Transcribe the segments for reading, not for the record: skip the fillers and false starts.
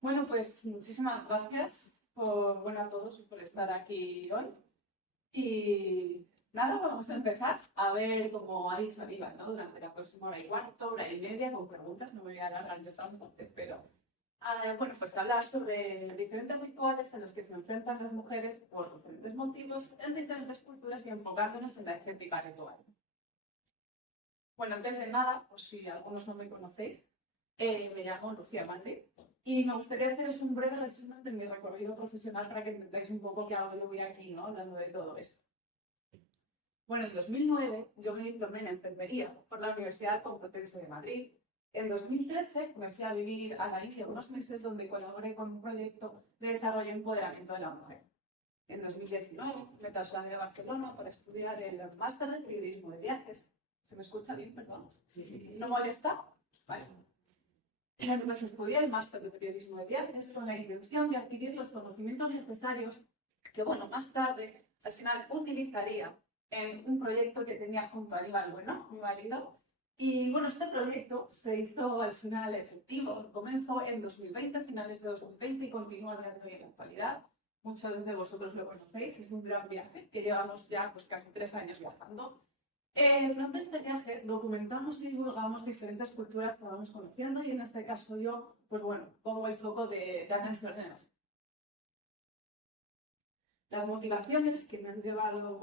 Bueno, pues muchísimas gracias a todos por estar aquí hoy. Y nada, vamos a empezar a ver, como ha dicho Aníbal, ¿no? Durante la próxima hora y cuarto, hora y media, con preguntas, no me voy a alargar yo tanto, espero. Pues hablar sobre diferentes rituales en los que se enfrentan las mujeres por diferentes motivos en diferentes culturas y enfocándonos en la estética ritual. Bueno, antes de nada, por si algunos no me conocéis, me llamo Lucía Madrid y me gustaría haceros un breve resumen de mi recorrido profesional para que entendáis un poco qué hago yo hoy aquí, ¿no? Hablando de todo esto. Bueno, en 2009 yo me diplomé en enfermería por la Universidad Complutense de Madrid. En 2013 me fui a vivir a la India unos meses donde colaboré con un proyecto de desarrollo y empoderamiento de la mujer. En 2019 me trasladé a Barcelona para estudiar el máster de periodismo de viajes. ¿Se me escucha bien, perdón? Sí. ¿No molesta? Vale. Pues estudié el máster de periodismo de viajes con la intención de adquirir los conocimientos necesarios que, más tarde, al final, utilizaría en un proyecto que tenía junto a Aníbal Bueno, mi marido. Y bueno, este proyecto se hizo al final efectivo. Comenzó en 2020, finales de 2020, y continúa a día de hoy en la actualidad. Muchos de vosotros lo conocéis, es un gran viaje que llevamos ya pues, casi 3 años viajando. Durante este viaje documentamos y divulgamos diferentes culturas que vamos conociendo y en este caso yo, pongo el foco de atención en ello. Las motivaciones que me han llevado,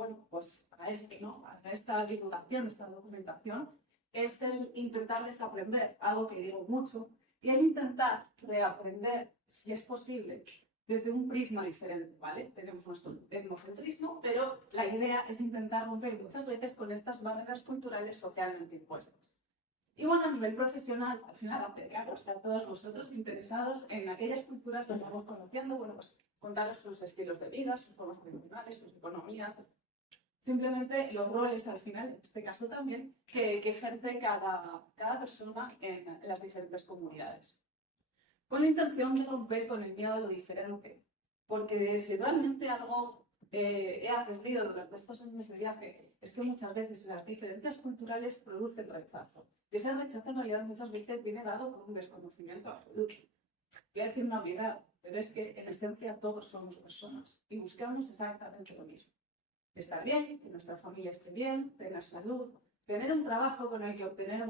a esta divulgación, esta documentación, es el intentar desaprender, algo que digo mucho, y el intentar reaprender, si es posible, desde un prisma diferente, ¿vale? Tenemos nuestro etnocentrismo, pero la idea es intentar romper muchas veces con estas barreras culturales socialmente impuestas. Y bueno, a nivel profesional, al final acercaros a todos vosotros interesados en aquellas culturas que vamos conociendo, contaros sus estilos de vida, sus formas tradicionales, sus economías, simplemente los roles al final, en este caso también, que ejerce cada persona en las diferentes comunidades. Con la intención de romper con el miedo a lo diferente, porque si realmente algo he aprendido durante estos años de viaje es que muchas veces las diferencias culturales producen rechazo. Y ese rechazo en realidad muchas veces viene dado por un desconocimiento absoluto. Voy a decir una obviedad, pero es que en esencia todos somos personas y buscamos exactamente lo mismo. Estar bien, que nuestra familia esté bien, tener salud, tener un trabajo con el que obtener,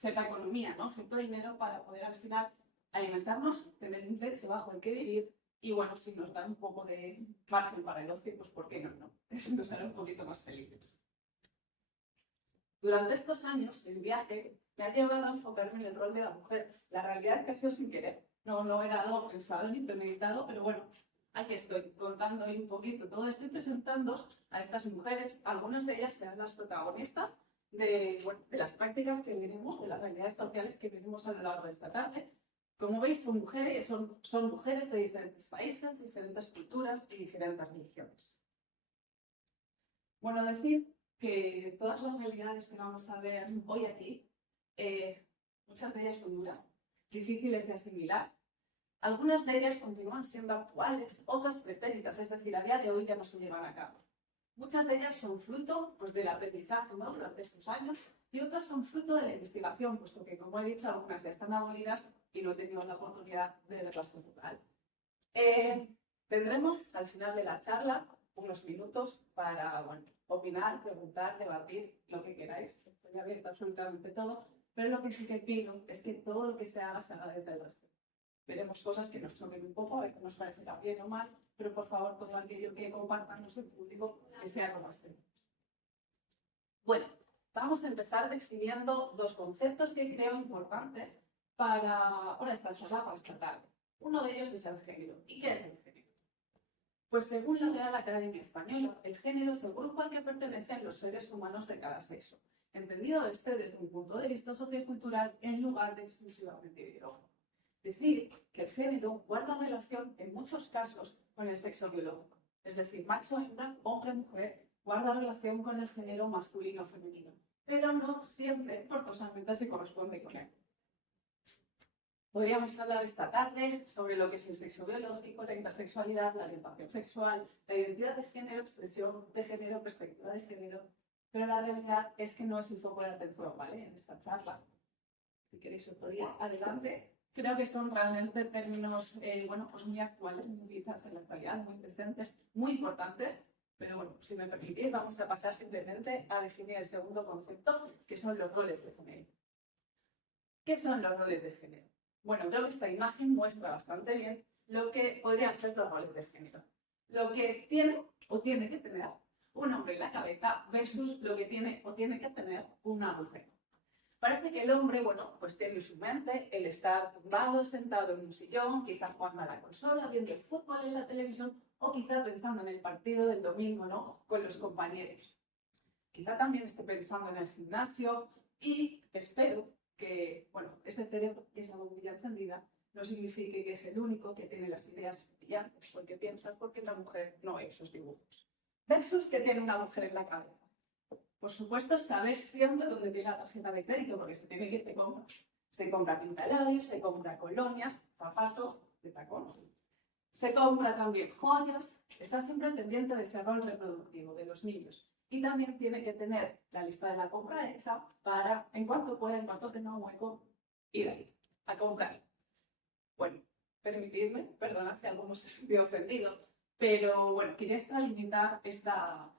cierta economía, ¿no? Cierto dinero para poder al final alimentarnos, tener un techo bajo el que vivir y si nos da un poco de margen para el ocio, pues ¿por qué no? Eso nos hará un poquito más felices. Durante estos años, el viaje me ha llevado a enfocarme en el rol de la mujer. La realidad es que ha sido sin querer. No era algo pensado ni premeditado, pero aquí estoy contando un poquito todo esto y presentando a estas mujeres. Algunas de ellas serán las protagonistas de las prácticas que vivimos, de las realidades sociales que vivimos a lo largo de esta tarde. Como veis, son mujeres de diferentes países, diferentes culturas y diferentes religiones. Decir que todas las realidades que vamos a ver hoy aquí, muchas de ellas son duras, difíciles de asimilar. Algunas de ellas continúan siendo actuales, otras pretéritas, es decir, a día de hoy ya no se llevan a cabo. Muchas de ellas son fruto del aprendizaje durante estos años y otras son fruto de la investigación, puesto que, como he dicho, algunas ya están abolidas y no he tenido la oportunidad de verlas como tal. Tendremos al final de la charla unos minutos para opinar, preguntar, debatir, lo que queráis. Estoy abierta absolutamente todo, pero lo que sí que pido es que todo lo que se haga desde el respeto. Veremos cosas que nos choquen un poco, a veces nos parecerá bien o mal, pero por favor, todo aquello que compartamos en público, que sea con respeto. Bueno, vamos a empezar definiendo dos conceptos que creo importantes para esta charla, para esta tarde. Uno de ellos es el género. ¿Y qué es el género? Pues según la Real Academia Española, el género es el grupo al que pertenecen los seres humanos de cada sexo, entendido desde un punto de vista sociocultural en lugar de exclusivamente biológico. Decir que el género guarda relación en muchos casos con el sexo biológico, es decir, macho-hembra, hombre-mujer, guarda relación con el género masculino-femenino, pero no siempre forzosamente se corresponde con él. Podríamos hablar esta tarde sobre lo que es el sexo biológico, la intersexualidad, la orientación sexual, la identidad de género, expresión de género, perspectiva de género, pero la realidad es que no es el foco de atención, ¿vale? En esta charla. Si queréis otro día, adelante. creo que son realmente términos bueno, pues muy actuales, muy utilizados en la actualidad, muy presentes, muy importantes. Pero bueno, si me permitís, vamos a pasar simplemente a definir el segundo concepto, que son los roles de género. ¿Qué son los roles de género? Bueno, creo que esta imagen muestra bastante bien lo que podrían ser los roles de género. Lo que tiene o tiene que tener un hombre en la cabeza versus lo que tiene o tiene que tener una mujer. Parece que el hombre, bueno, pues tiene en su mente el estar tumbado, sentado en un sillón, quizás jugando a la consola, viendo el fútbol en la televisión o quizás pensando en el partido del domingo, ¿no? Con los compañeros. Quizá también esté pensando en el gimnasio y espero que, bueno, ese cerebro y esa bombilla encendida no signifique que es el único que tiene las ideas brillantes porque piensa porque la mujer no ve esos dibujos. Versus que tiene una mujer en la cabeza. Por supuesto, saber siempre dónde tiene la tarjeta de crédito, porque se tiene que ir de compras. Se compra pintalabios, se compra colonias, zapatos de tacón. Se compra también joyas. Está siempre pendiente de ese rol reproductivo de los niños. Y también tiene que tener la lista de la compra hecha para, en cuanto pueda, en cuanto tenga un hueco, ir ahí, a comprar. Bueno, permitidme, perdonad si alguno se sintió ofendido, pero bueno, quería extralimitar esta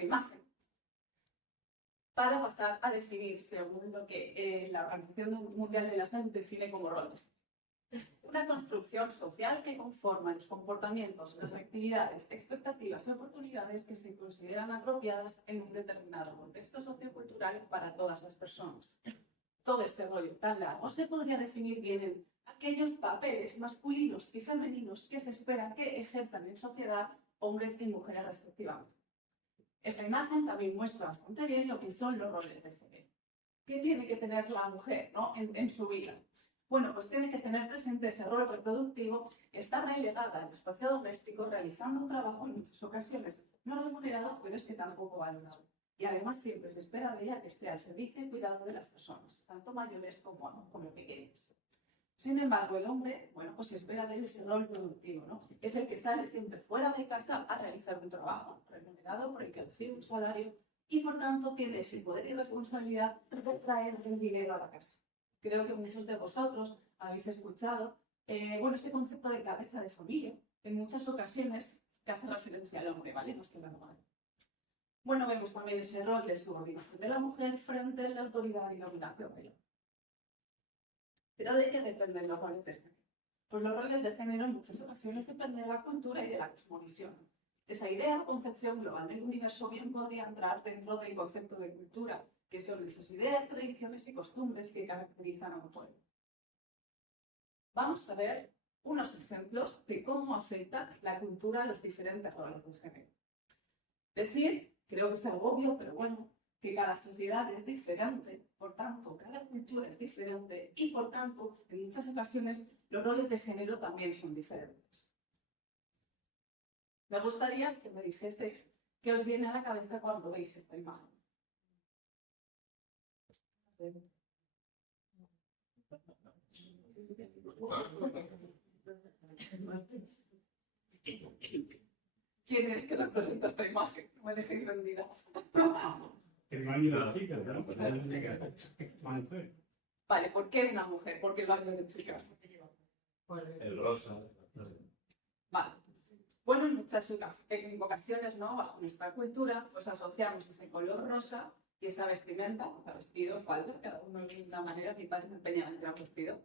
imagen para pasar a definir, según lo que la Organización Mundial de la Salud define como roles. Una construcción social que conforma los comportamientos, las actividades, expectativas y oportunidades que se consideran apropiadas en un determinado contexto sociocultural para todas las personas. Todo este rollo tan largo se podría definir bien en aquellos papeles masculinos y femeninos que se espera que ejerzan en sociedad hombres y mujeres respectivamente. Esta imagen también muestra bastante bien lo que son los roles de género. ¿Qué tiene que tener la mujer, ¿no? en su vida? Bueno, pues tiene que tener presente ese rol reproductivo, estar relegada al espacio doméstico, realizando un trabajo en muchas ocasiones no remunerado, pero es que tampoco valorado. Y además siempre se espera de ella que esté al servicio y cuidado de las personas, tanto mayores como pequeñas. Sin embargo, el hombre, bueno, pues se espera de él ese rol productivo, ¿no? Es el que sale siempre fuera de casa a realizar un trabajo remunerado por el que recibe un salario y, por tanto, tiene ese poder y responsabilidad de traer el dinero a la casa. Creo que muchos de vosotros habéis escuchado, bueno, ese concepto de cabeza de familia, en muchas ocasiones que hace referencia al hombre, ¿vale? Más que a la mujer. Bueno, vemos también ese rol de subordinación de la mujer frente a la autoridad y dominación del hombre. ¿Pero de qué dependen los roles de género? Pues los roles de género en muchas ocasiones dependen de la cultura y de la cosmovisión. Esa idea o concepción global del universo bien podría entrar dentro del concepto de cultura, que son esas ideas, tradiciones y costumbres que caracterizan a un pueblo. Vamos a ver unos ejemplos de cómo afecta la cultura a los diferentes roles de género. Decir, creo que es algo obvio, pero bueno, que cada sociedad es diferente, por tanto, cada cultura es diferente y, por tanto, en muchas ocasiones los roles de género también son diferentes. Me gustaría que me dijeseis qué os viene a la cabeza cuando veis esta imagen. ¿Quién es que representa esta imagen? No me dejéis vendida. El baño de chicas, ¿no? Vale, ¿por qué una mujer? ¿Por qué el baño de chicas? El rosa. Vale. Bueno, en muchas ocasiones, ¿no? Bajo nuestra cultura, pues asociamos ese color rosa y esa vestimenta, vestido, falda, cada uno de una manera, mi padre se empeñaba en un vestido,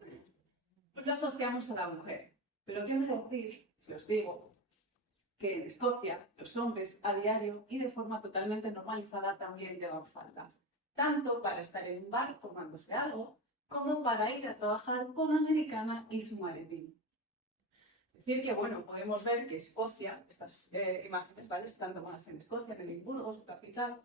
pues lo asociamos a la mujer. Pero ¿qué me decís si os digo que en Escocia los hombres a diario y de forma totalmente normalizada también llevan falda? Tanto para estar en un bar tomándose algo, como para ir a trabajar con americana y su maletín. Es decir que, bueno, podemos ver que Escocia, estas imágenes, ¿vale? Están tomadas en Escocia, en Edimburgo, su capital.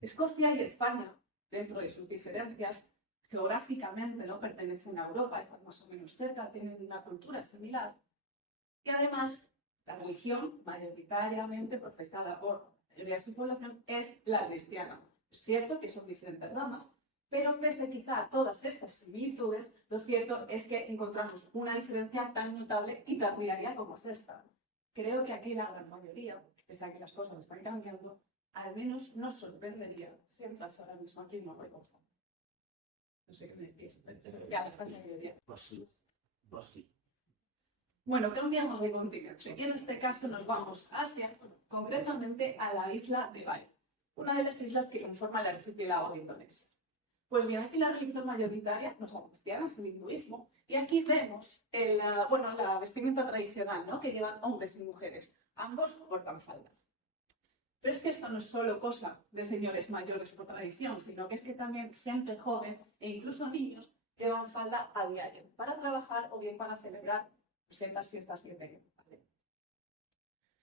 Escocia y España, dentro de sus diferencias, geográficamente no pertenecen a Europa, están más o menos cerca, tienen una cultura similar. Y además, la religión mayoritariamente profesada por la mayoría de su población es la cristiana. Es cierto que son diferentes ramas, pero pese quizá a todas estas similitudes, lo cierto es que encontramos una diferencia tan notable y tan diaria como es esta. Creo que aquí la gran mayoría, pese a que las cosas están cambiando, al menos nos sorprendería si entras ahora mismo aquí en Marruecos. No sé qué me decís. Ya, la mayoría. Pues sí. Bueno, cambiamos de continente y en este caso nos vamos a Asia, concretamente a la isla de Bali, una de las islas que conforman el archipiélago de Indonesia. Pues bien, aquí la religión mayoritaria no son cristianas, el hinduismo, y aquí vemos la vestimenta tradicional, ¿no?, que llevan hombres y mujeres. Ambos portan falda. Pero es que esto no es solo cosa de señores mayores por tradición, sino que es que también gente joven e incluso niños llevan falda a diario para trabajar o bien para celebrar ciertas fiestas que tengan. ¿Vale?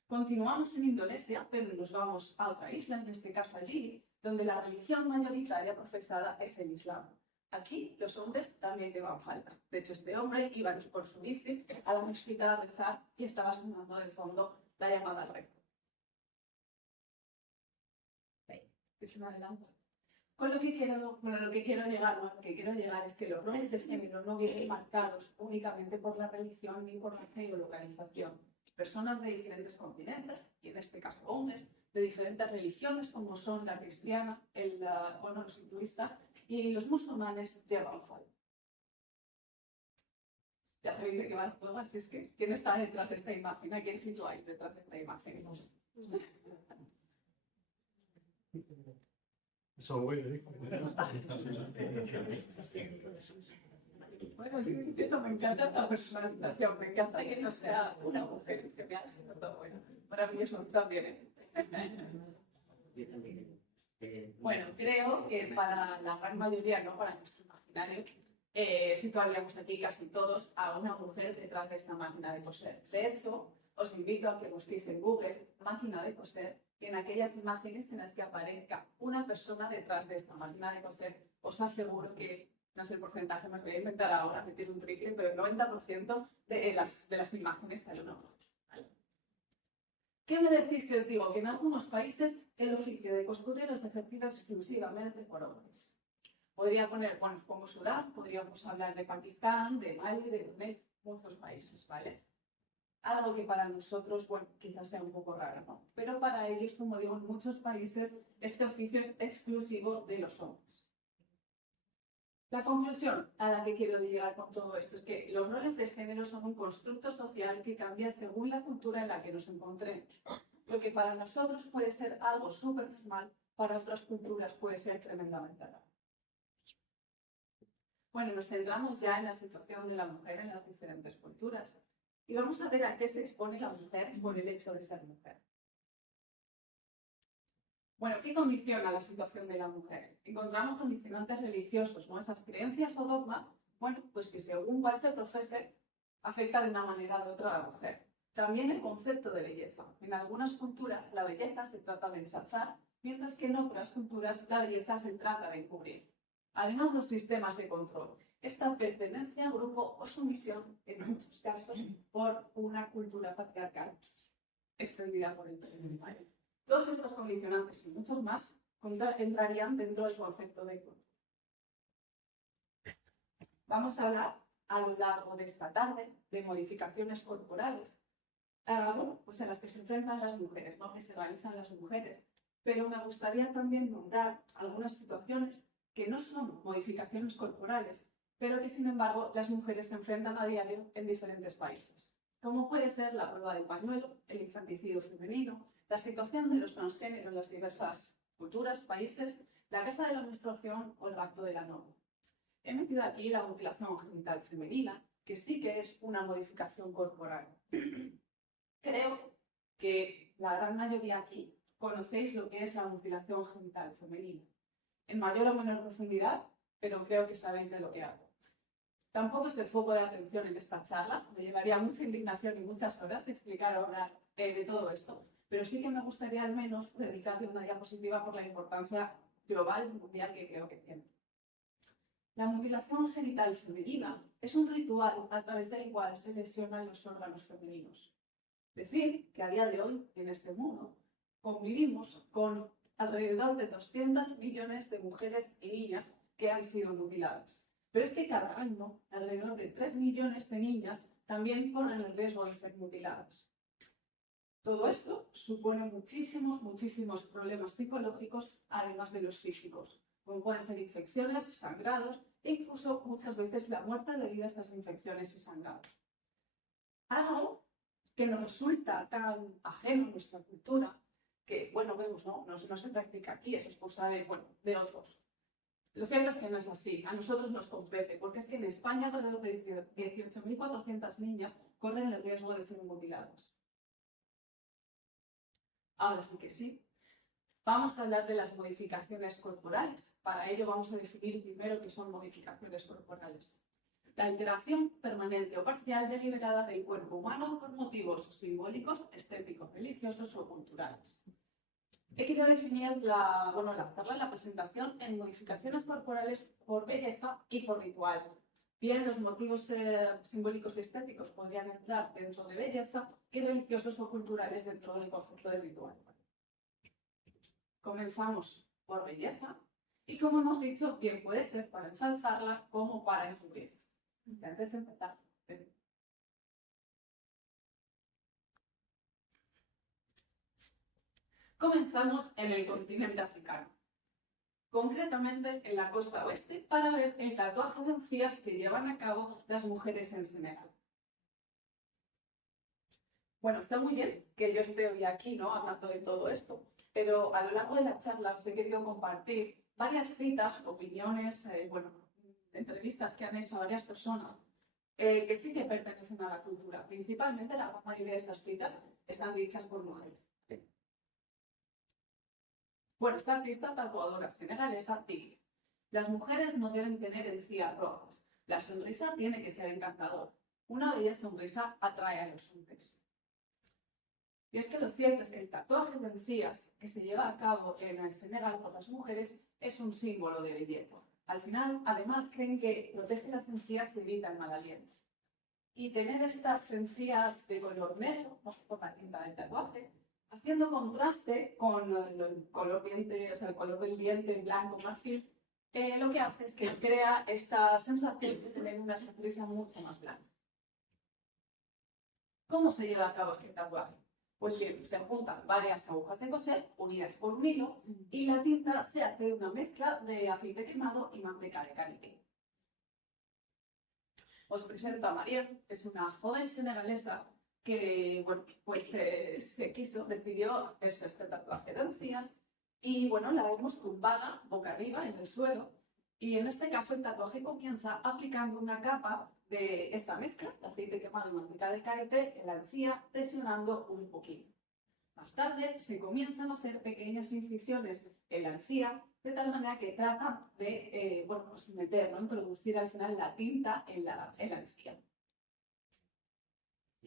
Continuamos en Indonesia, pero nos vamos a otra isla, en este caso allí, donde la religión mayoritaria profesada es el Islam. Aquí los hombres también llevan falda. De hecho, este hombre iba por su bici a la mezquita a rezar y estaba sonando de fondo la llamada al rezo. Que se me adelanta. Con lo que quiero llegar es que los roles de género no vienen marcados únicamente por la religión ni por la geolocalización. Personas de diferentes continentes, y en este caso hombres, de diferentes religiones como son la cristiana, los hinduistas y los musulmanes llevan falda. Ya sabéis de qué va el juego, así es que ¿quién está detrás de esta imagen? ¿A quién situáis detrás de esta imagen? Eso bueno, Bueno, sí, entiendo, me encanta esta personalización, me encanta que no sea una mujer en general, sino todo bueno. Maravilloso también. Bueno, creo que para la gran mayoría, no para nuestro imaginario, situaríamos aquí casi todos a una mujer detrás de esta máquina de coser. De hecho, os invito a que busquéis en Google máquina de coser y en aquellas imágenes en las que aparezca una persona detrás de esta máquina de coser, os aseguro que, no sé el porcentaje, me voy a inventar ahora, meter un triple, pero el 90% de las imágenes sale una mujer. ¿Vale? ¿Qué me decís si os digo que en algunos países el oficio de costurero es ejercido exclusivamente por hombres? Podría poner, bueno, como Sudán, podríamos hablar de Pakistán, de Mali, de Brunei, muchos países, ¿vale? Algo que para nosotros, bueno, quizás sea un poco raro, ¿no? Pero para ellos, como digo, en muchos países este oficio es exclusivo de los hombres. La conclusión a la que quiero llegar con todo esto es que los roles de género son un constructo social que cambia según la cultura en la que nos encontremos. Lo que para nosotros puede ser algo súper normal, para otras culturas puede ser tremendamente raro. Bueno, nos centramos ya en la situación de la mujer en las diferentes culturas. Y vamos a ver a qué se expone la mujer por el hecho de ser mujer. Bueno, ¿qué condiciona la situación de la mujer? Encontramos condicionantes religiosos, ¿no? Esas creencias o dogmas, bueno, pues que según cuál se profese, afecta de una manera o de otra a la mujer. También el concepto de belleza. En algunas culturas la belleza se trata de ensalzar, mientras que en otras culturas la belleza se trata de encubrir. Además, los sistemas de control. Esta pertenencia a grupo o sumisión, en muchos casos, por una cultura patriarcal extendida por el territorio. Todos estos condicionantes y muchos más entrarían dentro del concepto de cultura. Vamos a hablar a lo largo de esta tarde de modificaciones corporales, pues en las que se enfrentan las mujeres, ¿no? Que se realizan las mujeres. Pero me gustaría también nombrar algunas situaciones que no son modificaciones corporales, pero que sin embargo las mujeres se enfrentan a diario en diferentes países, como puede ser la prueba del pañuelo, el infanticidio femenino, la situación de los transgéneros en las diversas culturas, países, la casa de la menstruación o el rapto de la novia. He metido aquí la mutilación genital femenina, que sí que es una modificación corporal. Creo que la gran mayoría aquí conocéis lo que es la mutilación genital femenina. En mayor o menor profundidad, pero creo que sabéis de lo que hablo. Tampoco es el foco de atención en esta charla, me llevaría mucha indignación y muchas horas explicar ahora de todo esto, pero sí que me gustaría al menos dedicarle una diapositiva por la importancia global y mundial que creo que tiene. La mutilación genital femenina es un ritual a través del cual se lesionan los órganos femeninos. Decir que a día de hoy, en este mundo, convivimos con alrededor de 200 millones de mujeres y niñas que han sido mutiladas. Pero es que cada año, alrededor de 3 millones de niñas también corren el riesgo de ser mutiladas. Todo esto supone muchísimos problemas psicológicos, además de los físicos, como pueden ser infecciones, sangrados e incluso muchas veces la muerte debido a estas infecciones y sangrado. Algo que nos resulta tan ajeno a nuestra cultura, que, bueno, vemos, no se practica aquí, eso es cosa de otros. Lo cierto es que no es así, a nosotros nos compete, porque es que en España alrededor de 18.400 niñas corren el riesgo de ser mutiladas. Ahora sí que sí. Vamos a hablar de las modificaciones corporales. Para ello vamos a definir primero qué son modificaciones corporales. La alteración permanente o parcial deliberada del cuerpo humano por motivos simbólicos, estéticos, religiosos o culturales. He querido definir la charla, la presentación en modificaciones corporales por belleza y por ritual. Bien, los motivos simbólicos y estéticos podrían entrar dentro de belleza y religiosos o culturales dentro del concepto de ritual. Comenzamos por belleza y, como hemos dicho, bien puede ser para ensalzarla como para encubrir. Antes de empezar, comenzamos en el continente africano, concretamente en la costa oeste, para ver el tatuaje de encías que llevan a cabo las mujeres en Senegal. Bueno, está muy bien que yo esté hoy aquí, hablando de todo esto, pero a lo largo de la charla os he querido compartir varias citas, opiniones, entrevistas que han hecho a varias personas que sí que pertenecen a la cultura. Principalmente la gran mayoría de estas citas están dichas por mujeres. Bueno, esta artista tatuadora senegalesa dice: las mujeres no deben tener encías rojas. La sonrisa tiene que ser encantadora. Una bella sonrisa atrae a los hombres. Y es que lo cierto es que el tatuaje de encías que se lleva a cabo en el Senegal por las mujeres es un símbolo de belleza. Al final, además, creen que protege las encías y evita el mal aliento. Y tener estas encías de color negro, por la tinta del tatuaje, haciendo contraste con el color diente, el color del diente blanco marfil, lo que hace es que crea esta sensación de tener una sonrisa mucho más blanca. ¿Cómo se lleva a cabo este tatuaje? Pues bien, se juntan varias agujas de coser unidas por un hilo y la tinta se hace una mezcla de aceite quemado y manteca de karité. Os presento a Marielle, es una joven senegalesa que decidió hacerse este tatuaje de encías y la vemos tumbada boca arriba en el suelo, y en este caso el tatuaje comienza aplicando una capa de esta mezcla de aceite quemado y manteca de karité en la encía, presionando un poquito. Más tarde se comienzan a hacer pequeñas incisiones en la encía, de tal manera que tratan de introducir al final la tinta en la encía.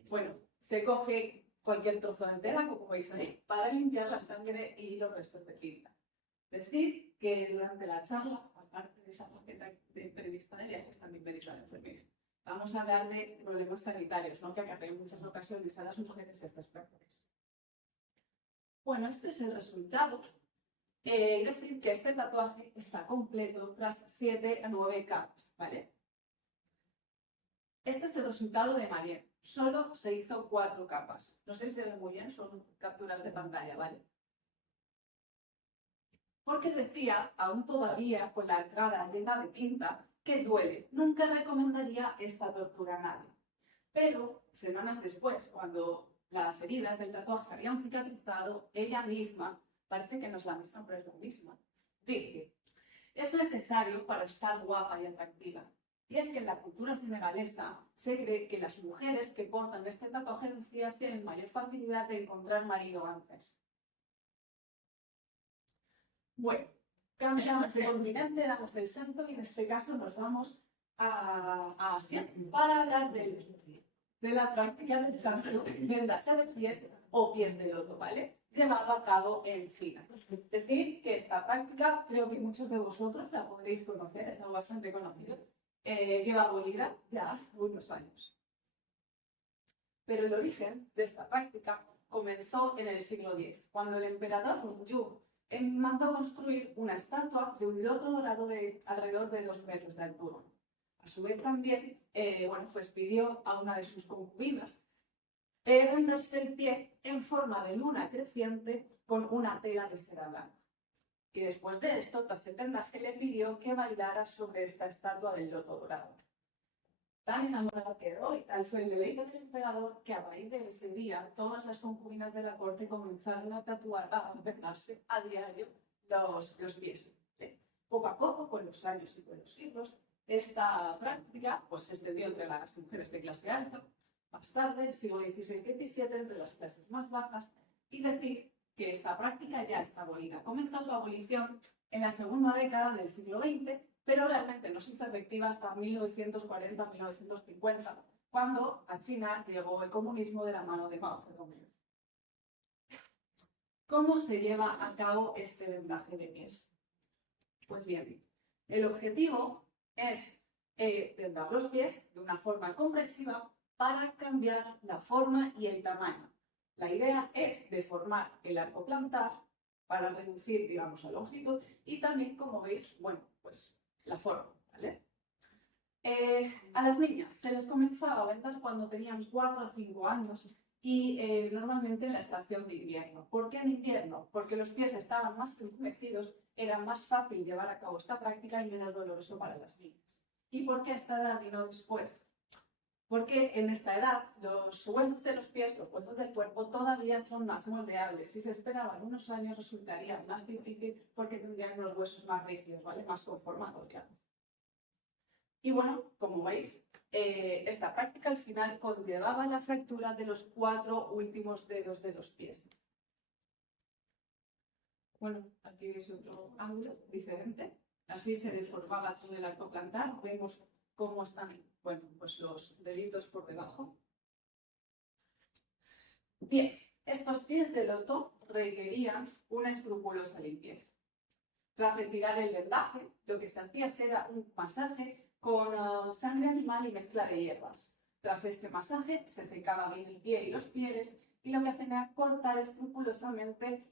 Bueno, se coge cualquier trozo de tela, como veis ahí, para limpiar la sangre y los restos de tinta. Decir que durante la charla, aparte de esa faceta de periodista de viajes, también periodista de enfermería, vamos a hablar de problemas sanitarios, que acarrean en muchas ocasiones a las mujeres estas prácticas. Bueno, este es el resultado. Decir que este tatuaje está completo tras 7 a 9 capas, ¿vale? Este es el resultado de Marielle. Solo se hizo 4 capas. No sé si se ve muy bien, son capturas de pantalla, ¿vale? Porque decía, aún todavía con la cara llena de tinta, que duele. Nunca recomendaría esta tortura a nadie. Pero, semanas después, cuando las heridas del tatuaje habían cicatrizado, ella misma, parece que no es la misma, pero es la misma, dice: es necesario para estar guapa y atractiva. Y es que en la cultura senegalesa se cree que las mujeres que portan este tatuaje de encías tienen mayor facilidad de encontrar marido antes. Bueno, cambiamos de continente, damos el salto y en este caso nos vamos a Asia para hablar de la práctica del chanfle, vendaje de pies o pies de loto, ¿vale? Llevado a cabo en China. Decir que esta práctica, creo que muchos de vosotros la podréis conocer, es algo bastante conocido. Lleva abolida ya unos años. Pero el origen de esta práctica comenzó en el siglo X, cuando el emperador Yu mandó construir una estatua de un loto dorado de alrededor de 2 metros de altura. A su vez también, pidió a una de sus concubinas vendarse el pie en forma de luna creciente con una tela de seda blanca. Y después de esto, tras el vendaje, le pidió que bailara sobre esta estatua del loto dorado. Tan enamorado quedó y tal fue el deleite del emperador que a raíz de ese día todas las concubinas de la corte comenzaron a vendarse a diario los pies. Poco a poco, con los años y con los siglos, esta práctica pues, se extendió entre las mujeres de clase alta, más tarde, siglo XVI-XVII, entre las clases más bajas, y decir que esta práctica ya está abolida. Comenzó su abolición en la segunda década del siglo XX, pero realmente no se hizo efectiva hasta 1940-1950, cuando a China llegó el comunismo de la mano de Mao Zedong. ¿Cómo se lleva a cabo este vendaje de pies? Pues bien, el objetivo es vendar los pies de una forma compresiva para cambiar la forma y el tamaño. La idea es deformar el arco plantar para reducir, digamos, la longitud y también, como veis, bueno, pues la forma, ¿vale? A las niñas se les comenzaba a vendar cuando tenían 4 o 5 años y normalmente en la estación de invierno. ¿Por qué en invierno? Porque los pies estaban más entumecidos, era más fácil llevar a cabo esta práctica y menos doloroso para las niñas. ¿Y por qué a esta edad y no después? Porque en esta edad los huesos de los pies, los huesos del cuerpo, todavía son más moldeables. Si se esperaban unos años resultaría más difícil porque tendrían los huesos más rígidos, ¿vale? Más conformados ya. Y bueno, como veis, esta práctica al final conllevaba la fractura de los 4 últimos dedos de los pies. Bueno, aquí veis otro ángulo diferente. Así se deformaba todo el arco plantar. Vemos cómo están, bueno, pues los deditos por debajo. Bien, estos pies de loto requerían una escrupulosa limpieza. Tras retirar el vendaje, lo que se hacía era un masaje con sangre animal y mezcla de hierbas. Tras este masaje se secaba bien el pie y los pliegues y lo que hacían era cortar escrupulosamente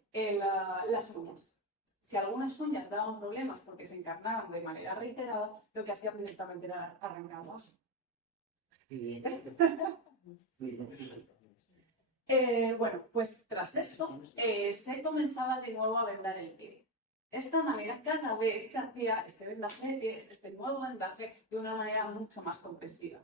las uñas. Si algunas uñas daban problemas porque se encarnaban de manera reiterada, lo que hacían directamente era arrancarlas. Bueno, pues tras esto se comenzaba de nuevo a vendar el pie. De esta manera, cada vez se hacía este vendaje de pies, este nuevo vendaje, de una manera mucho más compresiva.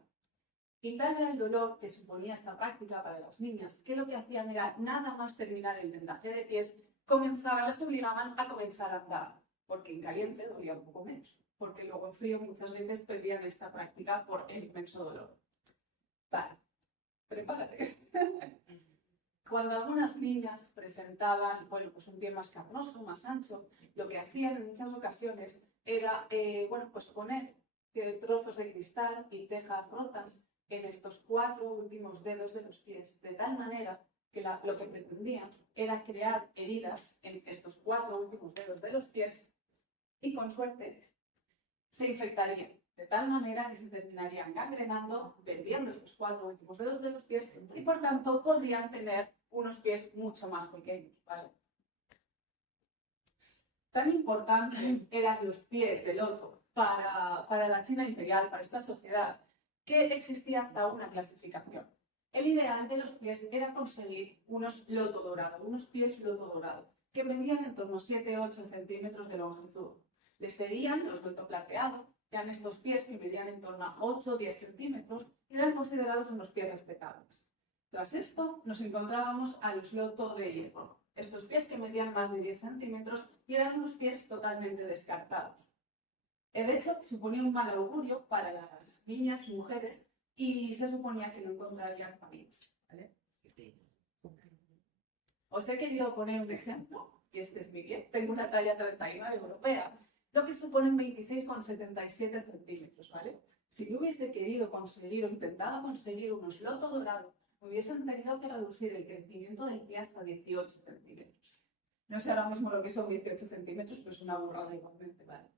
Y tal era el dolor que suponía esta práctica para las niñas, que lo que hacían era nada más terminar el vendaje de pies, las obligaban a comenzar a andar, porque en caliente dolía un poco menos, porque luego en frío muchas veces perdían esta práctica por el inmenso dolor. Vale, prepárate. Cuando algunas niñas presentaban, bueno, pues un pie más carnoso, más ancho, lo que hacían en muchas ocasiones era, bueno, pues poner trozos de cristal y tejas rotas en estos 4 últimos dedos de los pies, de tal manera que lo que pretendían era crear heridas en estos 4 últimos dedos de los pies y, con suerte, se infectarían, de tal manera que se terminarían gangrenando, perdiendo estos 4 últimos dedos de los pies y, por tanto, podrían tener unos pies mucho más pequeños, ¿vale? Tan importante eran los pies de loto para la China imperial, para esta sociedad, que existía hasta una clasificación. El ideal de los pies era conseguir unos loto dorado, unos pies loto dorado, que medían en torno a 7-8 centímetros de longitud. Le seguían los loto plateado, que eran estos pies que medían en torno a 8-10 centímetros y eran considerados unos pies respetables. Tras esto, nos encontrábamos a los loto de hierro, estos pies que medían más de 10 centímetros y eran unos pies totalmente descartados. De hecho, suponía un mal augurio para las niñas y mujeres y se suponía que no encontrarían marido, ¿vale? Os he querido poner un ejemplo, y este es mi pie. Tengo una talla 39 europea, lo que suponen 26,77 centímetros, ¿vale? Si yo hubiese querido conseguir o intentado conseguir unos loto dorados, hubiesen tenido que reducir el crecimiento del pie hasta 18 centímetros. No sé ahora mismo lo que son 18 centímetros, pero es una burrada igualmente, ¿vale?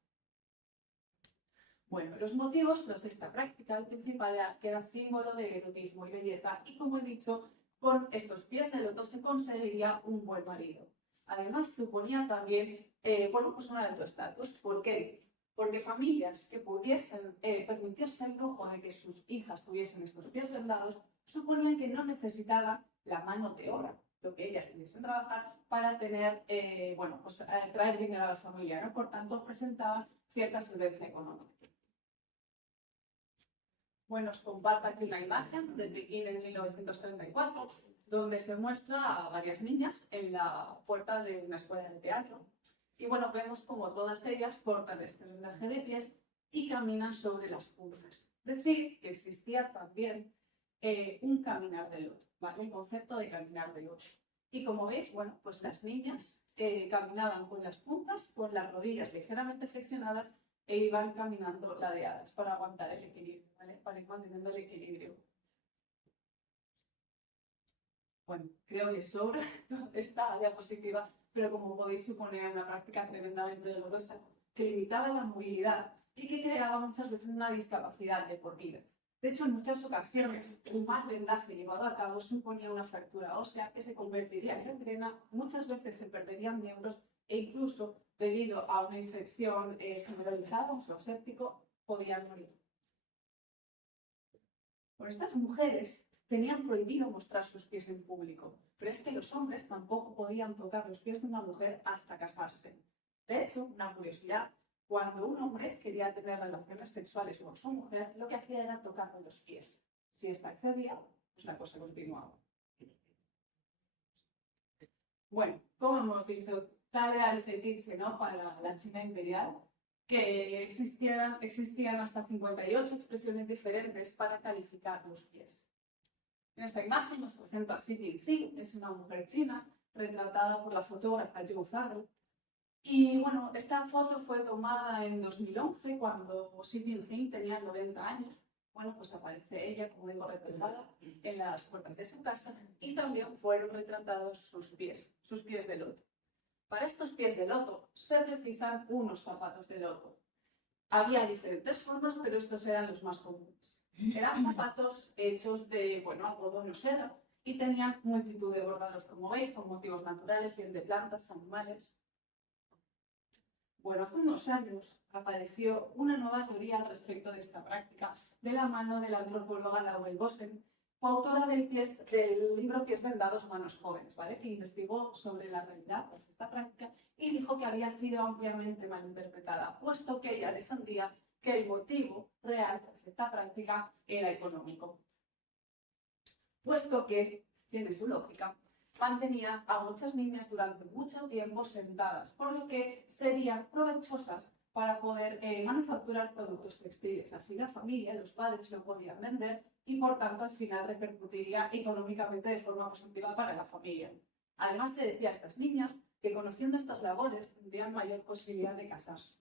Bueno, los motivos tras esta práctica, el principal era que era símbolo de erotismo y belleza y, como he dicho, con estos pies de loto se conseguiría un buen marido. Además, suponía también, bueno, pues un alto estatus. ¿Por qué? Porque familias que pudiesen permitirse el lujo de que sus hijas tuviesen estos pies vendados, suponían que no necesitaban la mano de obra, lo que ellas pudiesen trabajar para tener, bueno, pues traer dinero a la familia, ¿no? Por tanto, presentaban cierta solvencia económica. Bueno, os comparto aquí una imagen de Pekín en 1934, donde se muestra a varias niñas en la puerta de una escuela de teatro. Y bueno, vemos como todas ellas portan este vendaje de pies y caminan sobre las puntas. Decir que existía también un caminar de loto, ¿vale? El concepto de caminar de loto. Y como veis, bueno, pues las niñas caminaban con las puntas, con las rodillas ligeramente flexionadas e iban caminando ladeadas para aguantar el equilibrio, ¿vale? Para ir manteniendo el equilibrio. Bueno, creo que sobra esta diapositiva, pero como podéis suponer, una práctica tremendamente dolorosa que limitaba la movilidad y que creaba muchas veces una discapacidad de por vida. De hecho, en muchas ocasiones, un mal vendaje llevado a cabo suponía una fractura ósea que se convertiría en gangrena, muchas veces se perderían miembros e incluso, debido a una infección generalizada, un shock séptico, podían morir. Por estas mujeres tenían prohibido mostrar sus pies en público, pero es que los hombres tampoco podían tocar los pies de una mujer hasta casarse. De hecho, una curiosidad, cuando un hombre quería tener relaciones sexuales con su mujer, lo que hacía era tocarle los pies. Si esta accedía, pues la cosa continuaba. Bueno, como hemos dicho, tal era el fetiche, ¿no?, para la China imperial, que existían hasta 58 expresiones diferentes para calificar los pies. En esta imagen nos presenta a Xi Jinping, es una mujer china, retratada por la fotógrafa Zhou Farrell. Y bueno, esta foto fue tomada en 2011, cuando Xi Jinping tenía 90 años. Bueno, pues aparece ella, como digo, retratada en las puertas de su casa, y también fueron retratados sus pies de loto. Para estos pies de loto se precisan unos zapatos de loto. Había diferentes formas, pero estos eran los más comunes. Eran zapatos hechos de, bueno, algodón o seda, y tenían multitud de bordados, como veis, con motivos naturales, bien de plantas, animales. Bueno, hace unos años apareció una nueva teoría al respecto de esta práctica, de la mano de la antropóloga Laurel Bosen, coautora del libro Pies vendados, manos jóvenes, ¿vale?, que investigó sobre la realidad de esta práctica y dijo que había sido ampliamente malinterpretada, puesto que ella defendía que el motivo real de esta práctica era económico. Puesto que, tiene su lógica, mantenía a muchas niñas durante mucho tiempo sentadas, por lo que serían provechosas para poder manufacturar productos textiles. Así la familia, los padres lo podían vender y por tanto al final repercutiría económicamente de forma positiva para la familia. Además se decía a estas niñas que conociendo estas labores tendrían mayor posibilidad de casarse.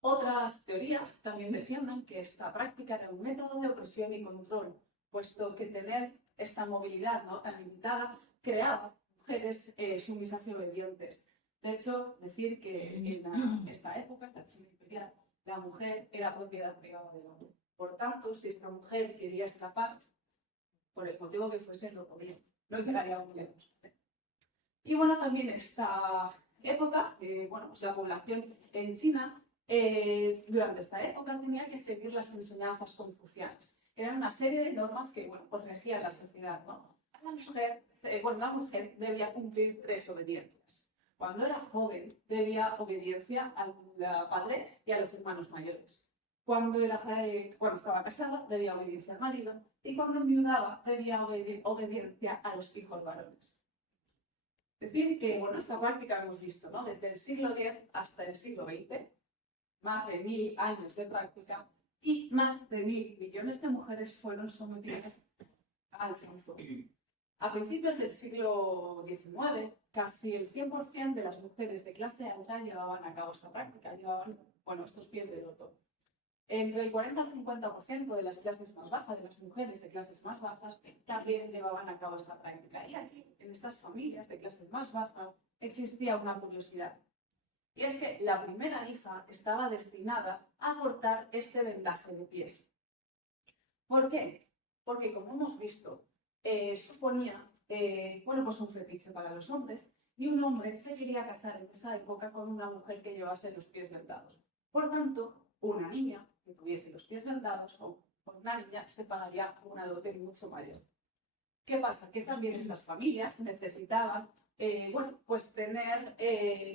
Otras teorías también defienden que esta práctica era un método de opresión y control, puesto que tener esta movilidad, ¿no?, tan limitada creaba mujeres sumisas y obedientes. De hecho, decir que en esta época, en la China imperial, la mujer era propiedad privada del hombre. Por tanto, si esta mujer quería escapar, por el motivo que fuese, no podía, no llegaría muy lejos. Y bueno, también esta época, bueno, pues la población en China, durante esta época tenía que seguir las enseñanzas confucianas. Eran una serie de normas que, bueno, pues regían la sociedad, ¿no? La mujer debía cumplir 3 obediencias. Cuando era joven, debía obediencia al padre y a los hermanos mayores. Cuando estaba casada, debía obediencia al marido, y cuando enviudaba, debía obediencia a los hijos varones. Es decir, que, bueno, esta práctica hemos visto, ¿no?, desde el siglo X hasta el siglo XX, más de 1000 años de práctica, y más de 1000 millones de mujeres fueron sometidas al triunfo. A principios del siglo XIX, casi el 100% de las mujeres de clase alta llevaban a cabo esta práctica, llevaban, bueno, estos pies de loto. Entre el 40 al 50% de las clases más bajas, de las mujeres de clases más bajas, también llevaban a cabo esta práctica. Y aquí, en estas familias de clases más bajas, existía una curiosidad. Y es que la primera hija estaba destinada a portar este vendaje de pies. ¿Por qué? Porque, como hemos visto, suponía pues un fetiche para los hombres, y un hombre se quería casar en esa época con una mujer que llevase los pies vendados. Por tanto, una niña que tuviese los pies vendados o una niña se pagaría una dote mucho mayor. ¿Qué pasa? Que también estas familias necesitaban pues tener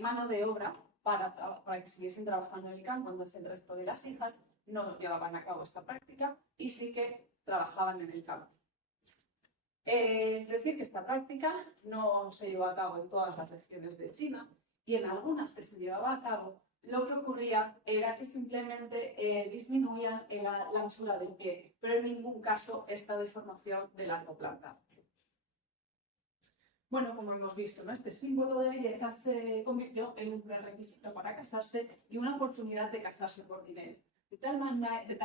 mano de obra para que siguiesen trabajando en el campo, entonces el resto de las hijas no llevaban a cabo esta práctica y sí que trabajaban en el campo. Es decir, que esta práctica no se llevó a cabo en todas las regiones de China y en algunas que se llevaba a cabo, lo que ocurría era que simplemente disminuían la anchura del pie, pero en ningún caso esta deformación del arco plantar. Bueno, como hemos visto, ¿no? Este símbolo de belleza se convirtió en un prerequisito para casarse y una oportunidad de casarse por dinero. De tal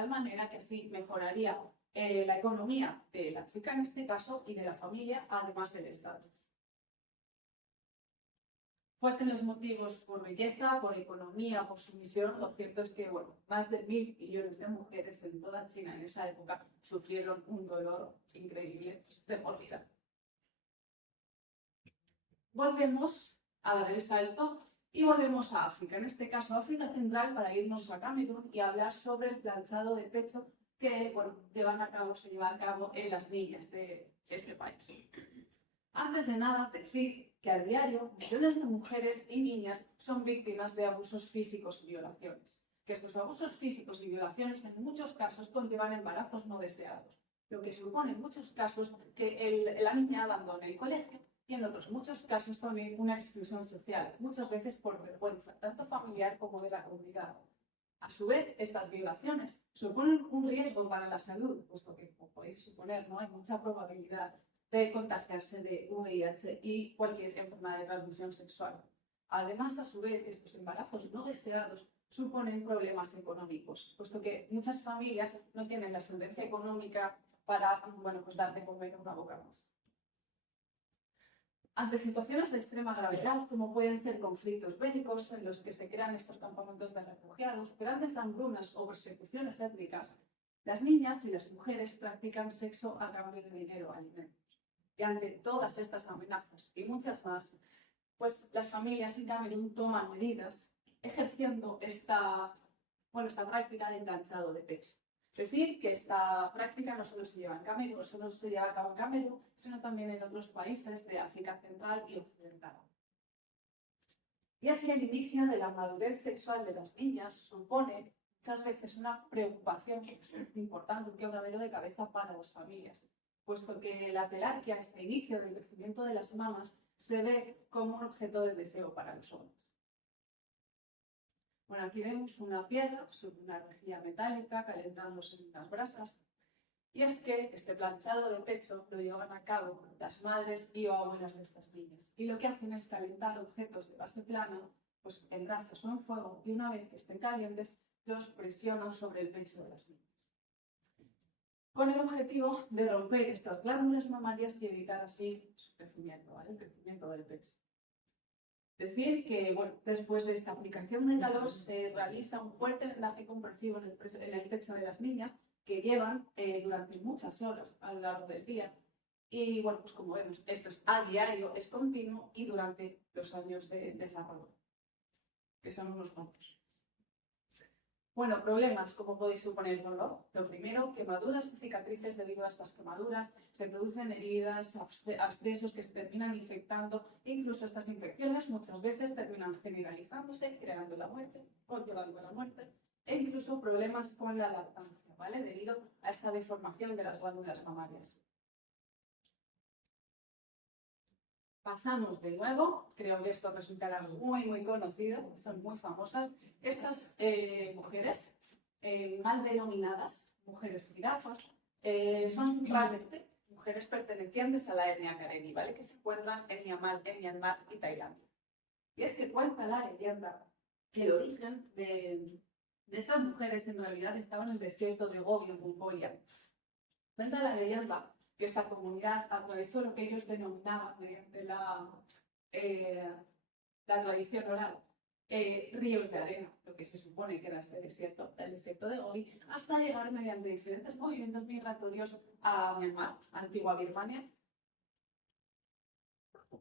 manera que así mejoraría la economía de la chica en este caso y de la familia, además del estatus. Pues en los motivos por belleza, por economía, por sumisión, lo cierto es que más de 1.000 millones de mujeres en toda China en esa época sufrieron un dolor increíble de por vida. Volvemos a dar el salto y volvemos a África, en este caso África Central, para irnos a Camerún y hablar sobre el planchado de pecho que se lleva a cabo en las niñas de este país. Antes de nada, decir que a diario millones de mujeres y niñas son víctimas de abusos físicos y violaciones. Que estos abusos físicos y violaciones en muchos casos conllevan embarazos no deseados, lo que supone en muchos casos que la niña abandone el colegio y en otros muchos casos también una exclusión social, muchas veces por vergüenza, tanto familiar como de la comunidad. A su vez, estas violaciones suponen un riesgo para la salud, puesto que, como podéis suponer, ¿no? Hay mucha probabilidad de contagiarse de VIH y cualquier enfermedad de transmisión sexual. Además, a su vez, estos embarazos no deseados suponen problemas económicos, puesto que muchas familias no tienen la solvencia económica para dar de comer una boca más. Ante situaciones de extrema gravedad, como pueden ser conflictos bélicos en los que se crean estos campamentos de refugiados, grandes hambrunas o persecuciones étnicas, las niñas y las mujeres practican sexo a cambio de dinero o alimentos. Y ante todas estas amenazas y muchas más, pues las familias en Camerún toman medidas ejerciendo esta práctica de enganchado de pecho. Es decir, que esta práctica no solo se lleva en Camerún, no solo se lleva a cabo en Camerún, sino también en otros países de África Central y Occidental. Y es que el inicio de la madurez sexual de las niñas supone muchas veces una preocupación importante, un quebradero de cabeza para las familias, puesto que la telarquía, este inicio del crecimiento de las mamas, se ve como un objeto de deseo para los hombres. Bueno, aquí vemos una piedra sobre una rejilla metálica calentándose en unas brasas. Y es que este planchado de pecho lo llevan a cabo las madres y o abuelas de estas niñas. Y lo que hacen es calentar objetos de base plana, pues en brasas o en fuego, y una vez que estén calientes, los presionan sobre el pecho de las niñas, con el objetivo de romper estas glándulas mamarias y evitar así su crecimiento, ¿vale? El crecimiento del pecho. Decir que, después de esta aplicación de calor se realiza un fuerte vendaje compresivo en el pecho de las niñas que llevan durante muchas horas a lo largo del día. Y, pues como vemos, esto es a diario, es continuo y durante los años de desarrollo, que son unos cuantos. Problemas, como podéis suponer, dolor. Lo primero, quemaduras y cicatrices debido a estas quemaduras. Se producen heridas, abscesos que se terminan infectando. Incluso estas infecciones muchas veces terminan generalizándose, creando la muerte, conllevando a la muerte. E incluso problemas con la lactancia, ¿vale? Debido a esta deformación de las glándulas mamarias. Pasamos de nuevo, creo que esto resultará muy conocido, son muy famosas. Estas mujeres, mal denominadas mujeres jirafas, son realmente mujeres pertenecientes a la etnia Karenni, ¿vale? Que se encuentran en Myanmar y Tailandia. Y es que cuenta la leyenda que el origen de estas mujeres en realidad estaba en el desierto de Gobi, en Mongolia. Cuenta la leyenda que esta comunidad atravesó lo que ellos denominaban mediante la tradición oral ríos de arena, lo que se supone que era este desierto, el desierto de Gobi, hasta llegar mediante diferentes movimientos migratorios a Myanmar, antigua Birmania.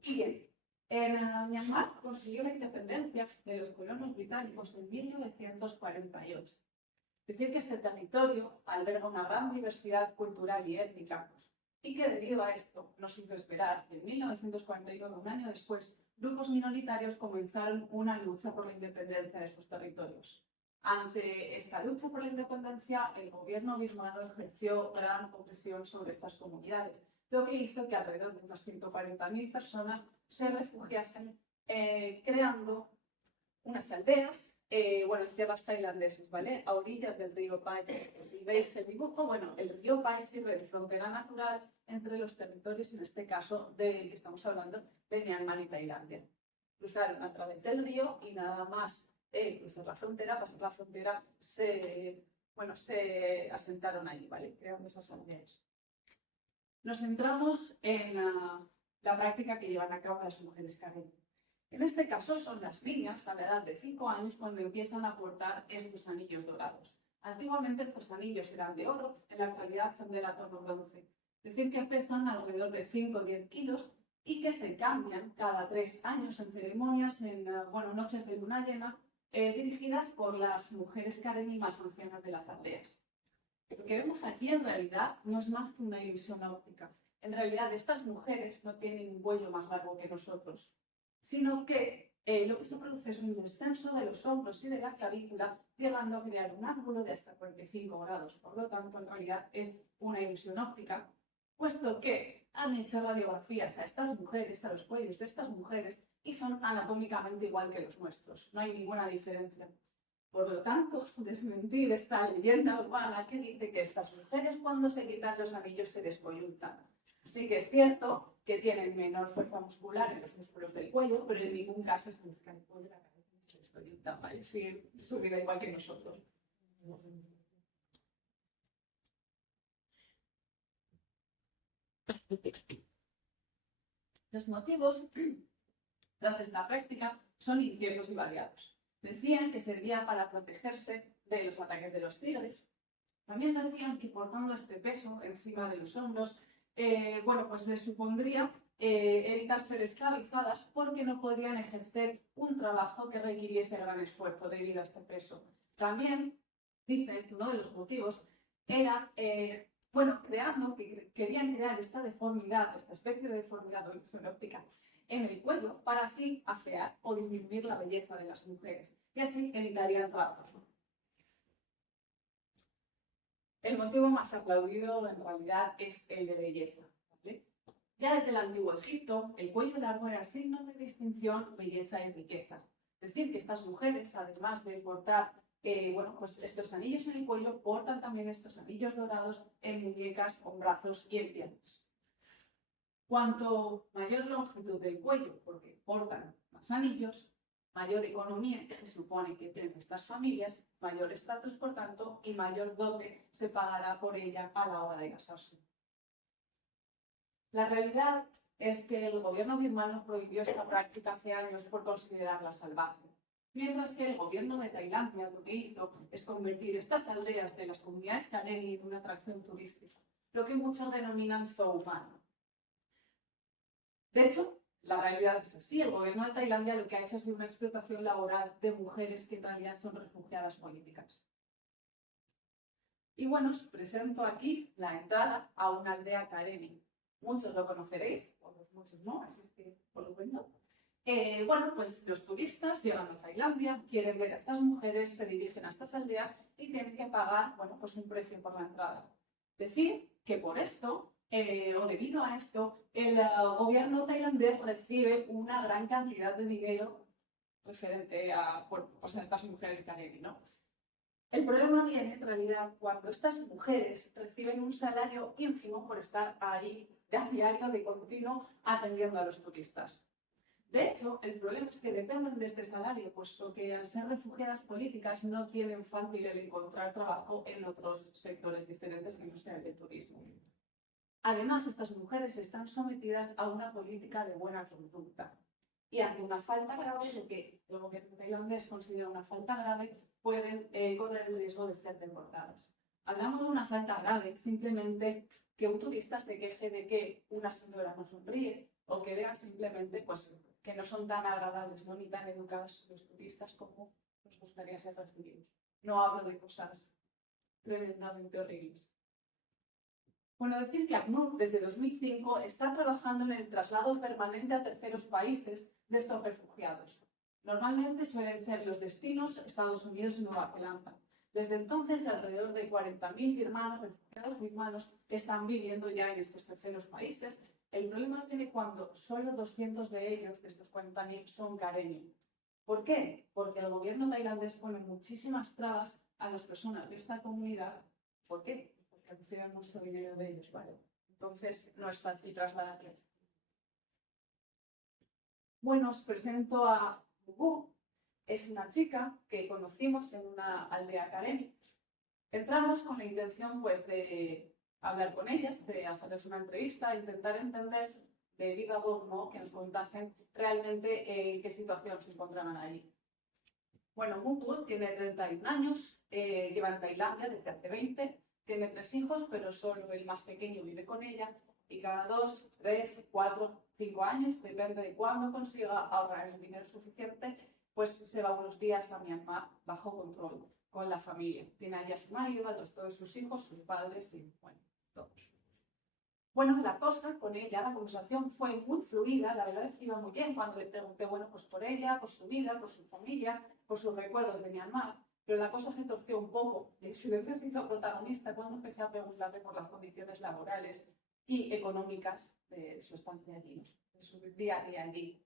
Y bien, en Myanmar consiguió la independencia de los colonos británicos en 1948. Es decir, que este territorio alberga una gran diversidad cultural y étnica. y que debido a esto nos hizo esperar que en 1949, un año después, grupos minoritarios comenzaron una lucha por la independencia de sus territorios. Ante esta lucha por la independencia, el gobierno birmano ejerció gran opresión sobre estas comunidades, lo que hizo que alrededor de unas 140.000 personas se refugiasen creando unas aldeas, en tierras tailandesas, ¿vale? A orillas del río Pai. Si veis el dibujo, bueno, el río Pai sirve de frontera natural entre los territorios, en este caso del que estamos hablando, de Myanmar y Tailandia. Cruzaron a través del río y nada más cruzar la frontera, pasar la frontera, se asentaron allí, ¿vale? Creando esas aldeas. Nos centramos en la práctica que llevan a cabo las mujeres Karen. En este caso son las niñas a la edad de 5 años cuando empiezan a portar estos anillos dorados. Antiguamente estos anillos eran de oro, en la actualidad son de latón o bronce. Es decir, que pesan alrededor de 5 o 10 kilos y que se cambian cada 3 años en ceremonias, en noches de luna llena, dirigidas por las mujeres Karen más ancianas de las aldeas. Lo que vemos aquí en realidad no es más que una ilusión óptica. En realidad estas mujeres no tienen un cuello más largo que nosotros, sino que lo que se produce es un descenso de los hombros y de la clavícula, llegando a crear un ángulo de hasta 45 grados. Por lo tanto, en realidad es una ilusión óptica, puesto que han hecho radiografías a estas mujeres, a los cuellos de estas mujeres, y son anatómicamente igual que los nuestros. No hay ninguna diferencia. Por lo tanto, desmentir esta leyenda urbana que dice que estas mujeres cuando se quitan los anillos se descoyuntan. Sí que es cierto que tienen menor fuerza muscular en los músculos del cuello, pero en ningún caso se les cae el cuello, la cabeza se descoyunta, ¿vale? Siguen su vida igual que nosotros. Los motivos tras esta práctica son inciertos y variados. Decían que servía para protegerse de los ataques de los tigres. También decían que portando este peso encima de los hombros, les supondría evitar ser esclavizadas porque no podrían ejercer un trabajo que requiriese gran esfuerzo debido a este peso. También dicen que uno de los motivos era, querían crear esta deformidad, esta especie de deformidad o ilusión óptica en el cuello para así afear o disminuir la belleza de las mujeres y así evitarían trabajos. El motivo más aplaudido en realidad es el de belleza, ¿vale? Ya desde el antiguo Egipto, el cuello largo era signo de distinción, belleza y riqueza. Es decir, que estas mujeres, además de portar estos anillos en el cuello, portan también estos anillos dorados en muñecas, en brazos y en piernas. Cuanto mayor longitud del cuello, porque portan más anillos, mayor economía se supone que tienen estas familias, mayor estatus, por tanto, y mayor dote se pagará por ella a la hora de casarse. La realidad es que el gobierno birmano prohibió esta práctica hace años por considerarla salvaje, mientras que el gobierno de Tailandia lo que hizo es convertir estas aldeas de las comunidades Karenni en una atracción turística, lo que muchos denominan zoo humano. De hecho, la realidad es así. El gobierno de Tailandia lo que ha hecho es una explotación laboral de mujeres que en realidad son refugiadas políticas. Y bueno, os presento aquí la entrada a una aldea Karenni. Muchos lo conoceréis, otros muchos no, así que os lo cuento. Los turistas llegan a Tailandia, quieren ver a estas mujeres, se dirigen a estas aldeas y tienen que pagar un precio por la entrada. Decir que por esto, o debido a esto, el gobierno tailandés recibe una gran cantidad de dinero referente a estas mujeres Karenni, ¿no? El problema viene, en realidad, cuando estas mujeres reciben un salario ínfimo por estar ahí de a diario, de continuo, atendiendo a los turistas. De hecho, el problema es que dependen de este salario, puesto que al ser refugiadas políticas no tienen fácil el encontrar trabajo en otros sectores diferentes que no sea el del turismo. Además, estas mujeres están sometidas a una política de buena conducta. Y ante una falta grave, lo que el gobierno tailandés considera una falta grave, pueden correr el riesgo de ser deportadas. Hablamos de una falta grave, simplemente que un turista se queje de que una señora no sonríe o que vean simplemente que no son tan agradables, ¿no? Ni tan educados los turistas como nos gustaría ser recibidos. No hablo de cosas tremendamente horribles. Bueno, decir que ACNUR desde 2005 está trabajando en el traslado permanente a terceros países de estos refugiados. Normalmente suelen ser los destinos Estados Unidos y Nueva Zelanda. Desde entonces, alrededor de 40.000 birmanos, refugiados birmanos, están viviendo ya en estos terceros países. El problema viene cuando solo 200 de ellos, de estos 40.000, son Karenni. ¿Por qué? Porque el gobierno tailandés pone muchísimas trabas a las personas de esta comunidad. ¿Por qué? Porque reciben mucho dinero de ellos, ¿vale? Entonces, no es fácil trasladarles. Bueno, os presento a Gugu. Es una chica que conocimos en una aldea Karenni. Entramos con la intención, pues, de hablar con ellas, de hacerles una entrevista, intentar entender de viva voz, ¿no?, que nos contasen realmente en qué situación se encontraban allí. Bueno, Mutu tiene 31 años, lleva en Tailandia desde hace 20, tiene 3 hijos, pero solo el más pequeño vive con ella, y cada 2, 3, 4, 5 años, depende de cuándo consiga ahorrar el dinero suficiente, pues se va unos días a Myanmar bajo control con la familia. Tiene allí a su marido, al resto de sus hijos, sus padres y, bueno, todos. Bueno, la cosa con ella, la conversación fue muy fluida, la verdad es que iba muy bien cuando le pregunté, bueno, pues por ella, por su vida, por su familia, por sus recuerdos de Myanmar, pero la cosa se torció un poco. El silencio se hizo protagonista cuando empecé a preguntarle por las condiciones laborales y económicas de su estancia allí, de su día a día allí.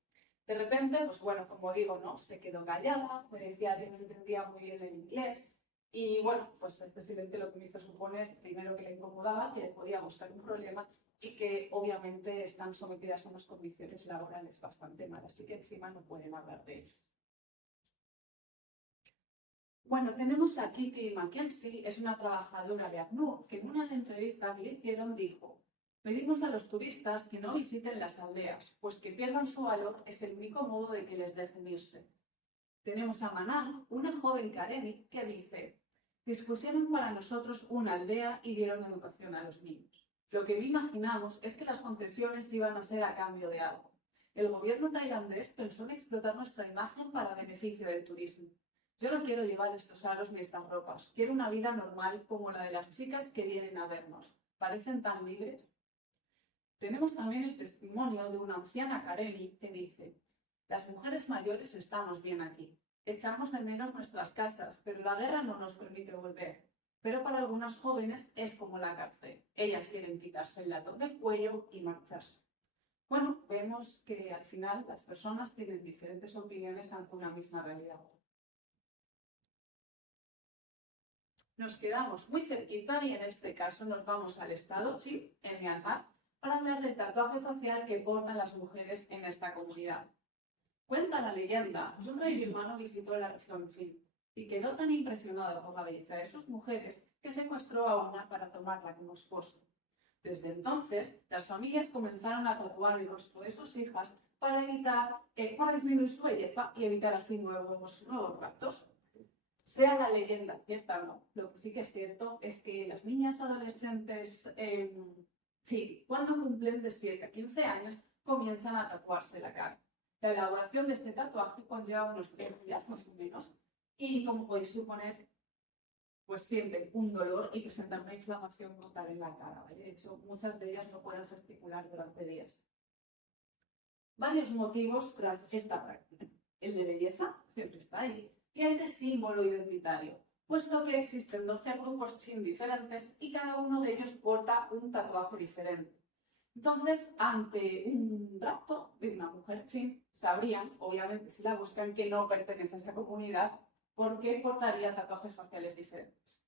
De repente, pues bueno, como digo, ¿no?, se quedó callada, me decía que no entendía muy bien el inglés, y bueno, pues este silencio lo que me hizo suponer, primero, que le incomodaba, que podía buscar un problema y que obviamente están sometidas a unas condiciones laborales bastante malas y que encima no pueden hablar de ello. Bueno, tenemos a Kitty Mackenzie, es una trabajadora de ACNUR, que en una entrevista que le hicieron dijo: pedimos a los turistas que no visiten las aldeas, pues que pierdan su valor es el único modo de que les dejen irse. Tenemos a Manan, una joven Karenni, que dice: dispusieron para nosotros una aldea y dieron educación a los niños. Lo que no imaginamos es que las concesiones iban a ser a cambio de algo. El gobierno tailandés pensó en explotar nuestra imagen para beneficio del turismo. Yo no quiero llevar estos aros ni estas ropas. Quiero una vida normal como la de las chicas que vienen a vernos. ¿Parecen tan libres? Tenemos también el testimonio de una anciana Karenni que dice: las mujeres mayores estamos bien aquí. Echamos de menos nuestras casas, pero la guerra no nos permite volver. Pero para algunas jóvenes es como la cárcel. Ellas quieren quitarse el latón del cuello y marcharse. Bueno, vemos que al final las personas tienen diferentes opiniones ante una misma realidad. Nos quedamos muy cerquita y en este caso nos vamos al estado Chin, en Myanmar, para hablar del tatuaje facial que portan las mujeres en esta comunidad. Cuenta la leyenda que un rey birmano visitó la región Chin y quedó tan impresionado por la belleza de sus mujeres que secuestró a una para tomarla como esposa. Desde entonces, las familias comenzaron a tatuar el rostro de sus hijas para disminuir su belleza y evitar así nuevos raptos. Sea la leyenda cierta o no, lo que sí que es cierto es que las niñas adolescentes, cuando cumplen de 7 a 15 años, comienzan a tatuarse la cara. La elaboración de este tatuaje conlleva unos 3 días más o menos y, como podéis suponer, pues sienten un dolor y presentan una inflamación brutal en la cara, ¿vale? De hecho, muchas de ellas no pueden gesticular durante días. Varios motivos tras esta práctica. El de belleza siempre está ahí y el de símbolo identitario, puesto que existen 12 grupos Chin diferentes y cada uno de ellos porta un tatuaje diferente. Entonces, ante un rapto de una mujer Chin, sabrían, obviamente si la buscan, que no pertenece a esa comunidad porque portaría tatuajes faciales diferentes.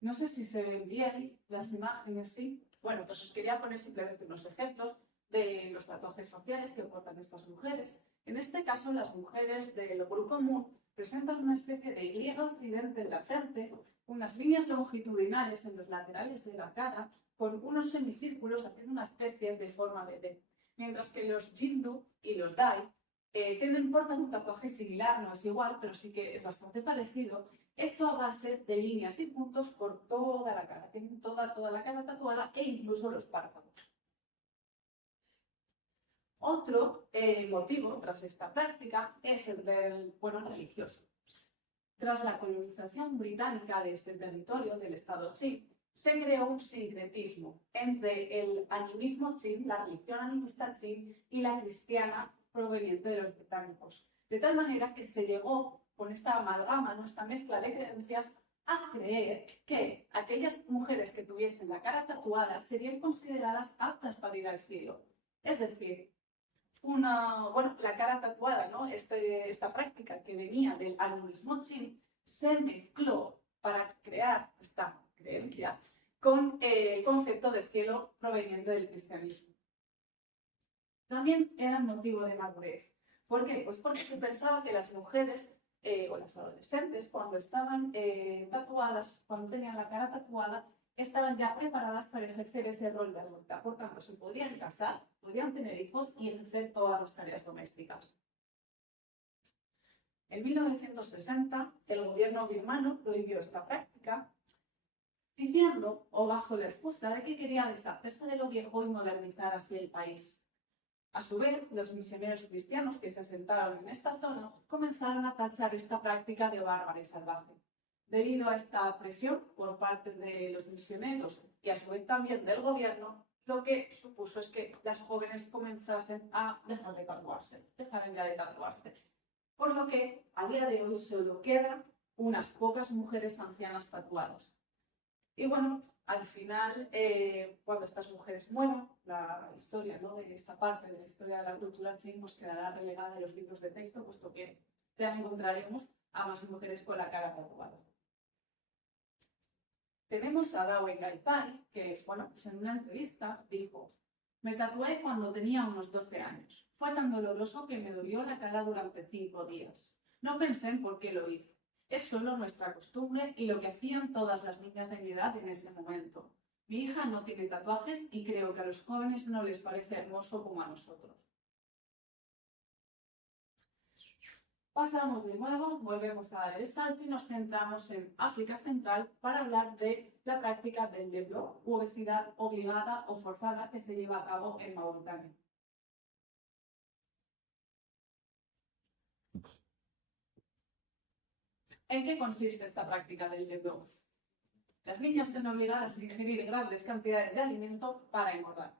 No sé si se ven bien las imágenes, ¿sí? Bueno, pues os quería poner simplemente unos ejemplos de los tatuajes faciales que portan estas mujeres. En este caso, las mujeres del grupo Mu presentan una especie de Y tridente en la frente, unas líneas longitudinales en los laterales de la cara, con unos semicírculos haciendo una especie de forma de D. Mientras que los Jindu y los Dai portan un tatuaje similar, no es igual, pero sí que es bastante parecido, hecho a base de líneas y puntos por toda la cara. Tienen toda la cara tatuada e incluso los párpados. Otro motivo tras esta práctica es el del religioso. Tras la colonización británica de este territorio, del estado Chin, se creó un sincretismo entre el animismo chin, la religión animista chin, y la cristiana proveniente de los británicos. De tal manera que se llegó, con esta amalgama, ¿no? Esta mezcla de creencias, a creer que aquellas mujeres que tuviesen la cara tatuada serían consideradas aptas para ir al cielo. Es decir, la cara tatuada, ¿no? Esta práctica que venía del animismo chin se mezcló para crear esta creencia con el concepto de cielo proveniente del cristianismo. También era motivo de madurez. ¿Por qué? Pues porque se pensaba que las mujeres o las adolescentes, cuando estaban tatuadas, cuando tenían la cara tatuada, estaban ya preparadas para ejercer ese rol de adulta. Por tanto, se podían casar, podían tener hijos y ejercer todas las tareas domésticas. En 1960, el gobierno birmano prohibió esta práctica, diciendo, o bajo la excusa de que quería deshacerse de lo viejo y modernizar así el país. A su vez, los misioneros cristianos que se asentaron en esta zona comenzaron a tachar esta práctica de bárbara y salvaje. Debido a esta presión por parte de los misioneros y a su vez también del gobierno, lo que supuso es que las jóvenes comenzasen a dejar de tatuarse, dejaran ya de tatuarse. Por lo que a día de hoy solo quedan unas pocas mujeres ancianas tatuadas. Y bueno, al final, cuando estas mujeres mueran, la historia, ¿no?, de esta parte de la historia de la cultura chin pues quedará relegada de los libros de texto, puesto que ya encontraremos a más mujeres con la cara tatuada. Tenemos a Daw Engai que, pues en una entrevista dijo: me tatué cuando tenía unos 12 años. Fue tan doloroso que me dolió la cara durante 5 días. No pensé en por qué lo hice. Es solo nuestra costumbre y lo que hacían todas las niñas de mi edad en ese momento. Mi hija no tiene tatuajes y creo que a los jóvenes no les parece hermoso como a nosotros. Pasamos de nuevo, volvemos a dar el salto y nos centramos en África Central para hablar de la práctica del deblo, u obesidad obligada o forzada que se lleva a cabo en Mauritania. ¿En qué consiste esta práctica del deblo? Las niñas son obligadas a ingerir grandes cantidades de alimento para engordar,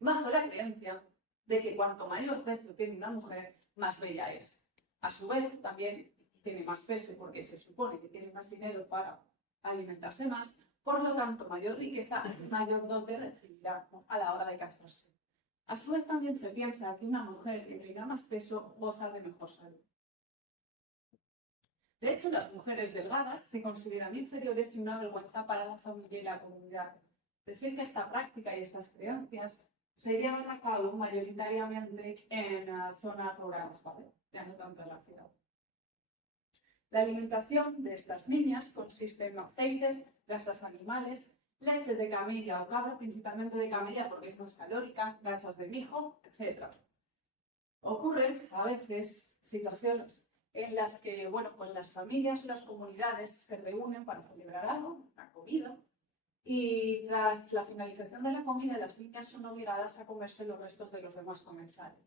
bajo la creencia de que cuanto mayor peso tiene una mujer, más bella es. A su vez, también tiene más peso porque se supone que tiene más dinero para alimentarse más, por lo tanto, mayor riqueza y mayor dote recibirá a la hora de casarse. A su vez, también se piensa que una mujer que tenga más peso goza de mejor salud. De hecho, las mujeres delgadas se consideran inferiores y una vergüenza para la familia y la comunidad. Decir que esta práctica y estas creencias se llevan a cabo mayoritariamente en zonas rurales, ¿vale? Ya no tanto en la ciudad. La alimentación de estas niñas consiste en aceites, grasas animales, leche de camella o cabra, principalmente de camella porque es más calórica, grasas de mijo, etc. Ocurren a veces situaciones en las que, pues las familias o las comunidades se reúnen para celebrar algo, una comida, y tras la finalización de la comida, las niñas son obligadas a comerse los restos de los demás comensales.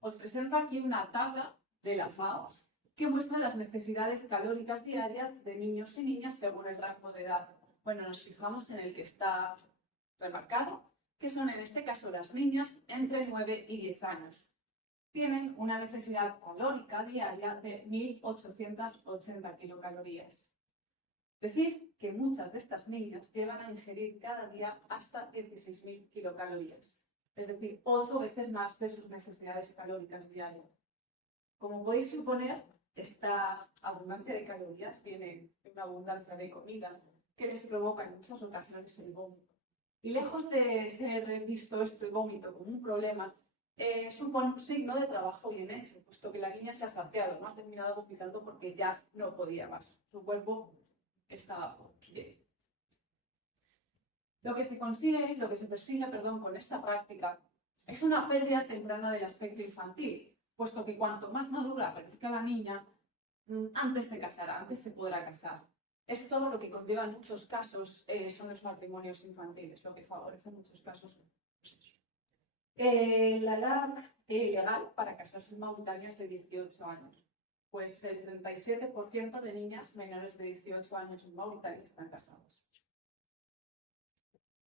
Os presento aquí una tabla de la FAO que muestra las necesidades calóricas diarias de niños y niñas según el rango de edad. Bueno, nos fijamos en el que está remarcado, que son en este caso las niñas entre 9 y 10 años. Tienen una necesidad calórica diaria de 1.880 kilocalorías. Decir que muchas de estas niñas llevan a ingerir cada día hasta 16.000 kilocalorías, es decir, 8 veces más de sus necesidades calóricas diarias. Como podéis suponer, esta abundancia de calorías viene de una abundancia de comida que les provoca en muchas ocasiones el vómito. Y lejos de ser visto este vómito como un problema, supone un signo de trabajo bien hecho, puesto que la niña se ha saciado, no ha terminado vomitando porque ya no podía más. Su cuerpo estaba bien. Lo que se persigue con esta práctica es una pérdida temprana del aspecto infantil, puesto que cuanto más madura parezca la niña, antes se casará, antes se podrá casar. Esto lo que conlleva en muchos casos son los matrimonios infantiles, lo que favorece en muchos casos. La edad legal para casarse en Mauritania es de 18 años. pues el 37% de niñas menores de 18 años en Mauritania están casadas.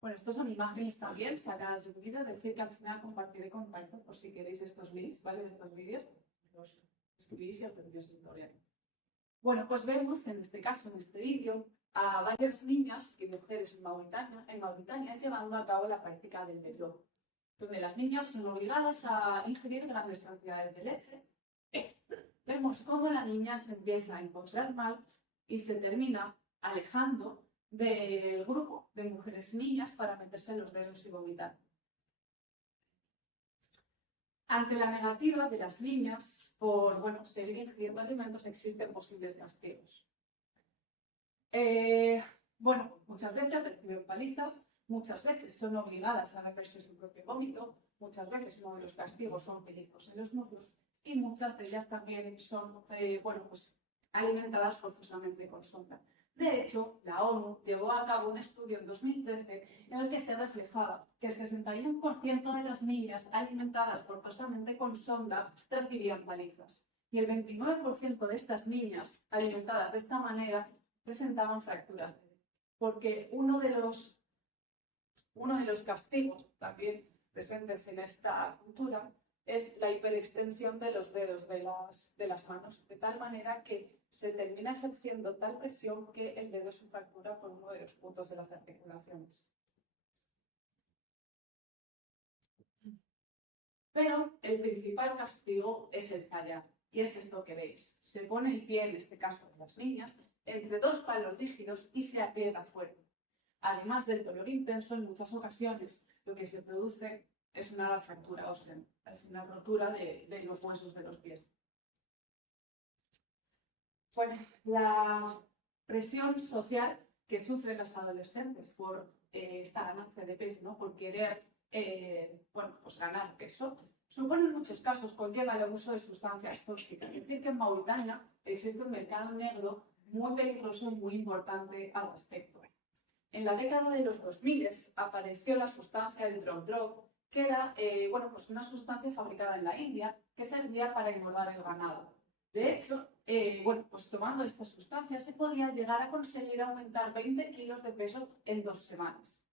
Bueno, estas son imágenes también sacadas de un vídeo, decir que al final compartiré contactos por si queréis estos links, ¿vale? De estos vídeos, los escribís y os tendréis el tutorial. Bueno, pues vemos en este caso, en este vídeo, a varias niñas y mujeres en Mauritania llevando a cabo la práctica del vedlo, donde las niñas son obligadas a ingerir grandes cantidades de leche. Vemos cómo la niña se empieza a encontrar mal y se termina alejando del grupo de mujeres y niñas para meterse los dedos y vomitar. Ante la negativa de las niñas por seguir ingiriendo alimentos, existen posibles castigos. Muchas veces reciben palizas, muchas veces son obligadas a beberse su propio vómito, muchas veces uno de los castigos son pellizcos en los muslos y muchas de ellas también son alimentadas forzosamente con sonda. De hecho, la ONU llevó a cabo un estudio en 2013 en el que se reflejaba que el 61% de las niñas alimentadas forzosamente con sonda recibían palizas y el 29% de estas niñas alimentadas de esta manera presentaban fracturas de dedo, porque uno de los castigos también presentes en esta cultura es la hiperextensión de los dedos de las manos, de tal manera que se termina ejerciendo tal presión que el dedo se fractura por uno de los puntos de las articulaciones. Pero el principal castigo es el fallar, y es esto que veis. Se pone el pie, en este caso de las niñas, entre dos palos rígidos y se aprieta fuerte. Además del dolor intenso, en muchas ocasiones lo que se produce es una fractura ósea, al final rotura de los huesos de los pies. Bueno, la presión social que sufren las adolescentes por esta ganancia de peso, ¿no? Por querer ganar peso, supone en muchos casos conlleva el abuso de sustancias tóxicas. Es decir, que en Mauritania existe un mercado negro muy peligroso y muy importante al respecto. En la década de los 2000 apareció la sustancia del drop, que era una sustancia fabricada en la India que servía para engordar el ganado. De hecho, tomando esta sustancia se podía llegar a conseguir aumentar 20 kilos de peso en 2 semanas.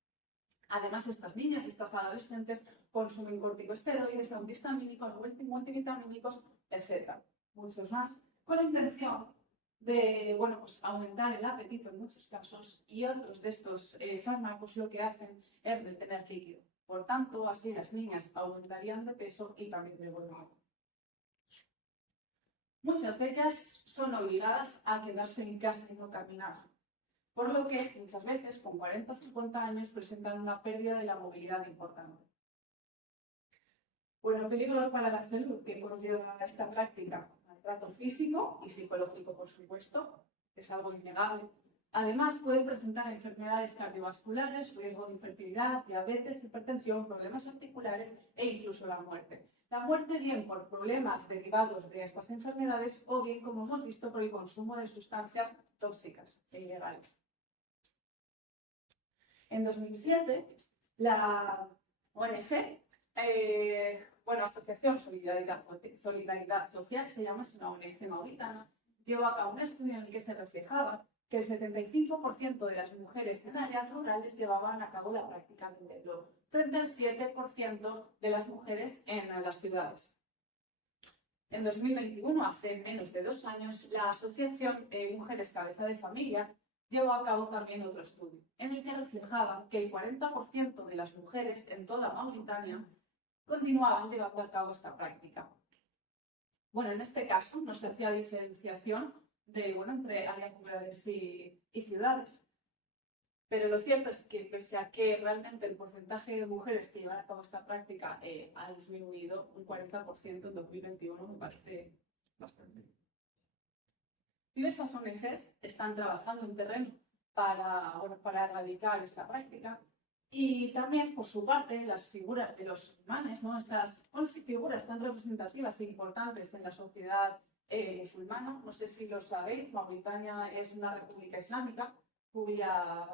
Además, estas niñas, estas adolescentes, consumen corticosteroides, antihistamínicos, multivitamínicos, etc. Muchos más, con la intención de aumentar el apetito en muchos casos, y otros de estos fármacos lo que hacen es retener líquido. Por tanto, así las niñas aumentarían de peso y también de volumen. Muchas de ellas son obligadas a quedarse en casa y no caminar, por lo que muchas veces con 40 o 50 años presentan una pérdida de la movilidad importante. Bueno, peligros para la salud que conlleva esta práctica: maltrato físico y psicológico, por supuesto, es algo innegable. Además, pueden presentar enfermedades cardiovasculares, riesgo de infertilidad, diabetes, hipertensión, problemas articulares e incluso la muerte. La muerte bien por problemas derivados de estas enfermedades o bien, como hemos visto, por el consumo de sustancias tóxicas e ilegales. En 2007, la ONG, Asociación Solidaridad Social, se llama, es una ONG mauritana, llevó a cabo un estudio en el que se reflejaba que el 75% de las mujeres en áreas rurales llevaban a cabo la práctica del vedlo, frente al 7% de las mujeres en las ciudades. En 2021, hace menos de 2 años, la Asociación Mujeres Cabeza de Familia llevó a cabo también otro estudio, en el que reflejaba que el 40% de las mujeres en toda Mauritania continuaban llevando a cabo esta práctica. Bueno, en este caso no se hacía diferenciación entre áreas rurales y ciudades. Pero lo cierto es que, pese a que realmente el porcentaje de mujeres que llevan a cabo esta práctica ha disminuido un 40% en 2021, me parece bastante. Diversas ONGs están trabajando en terreno para erradicar esta práctica. Y también, por su parte, las figuras de los imanes, ¿no? Estas figuras tan representativas e importantes en la sociedad musulmana. No sé si lo sabéis, Mauritania es una república islámica cuya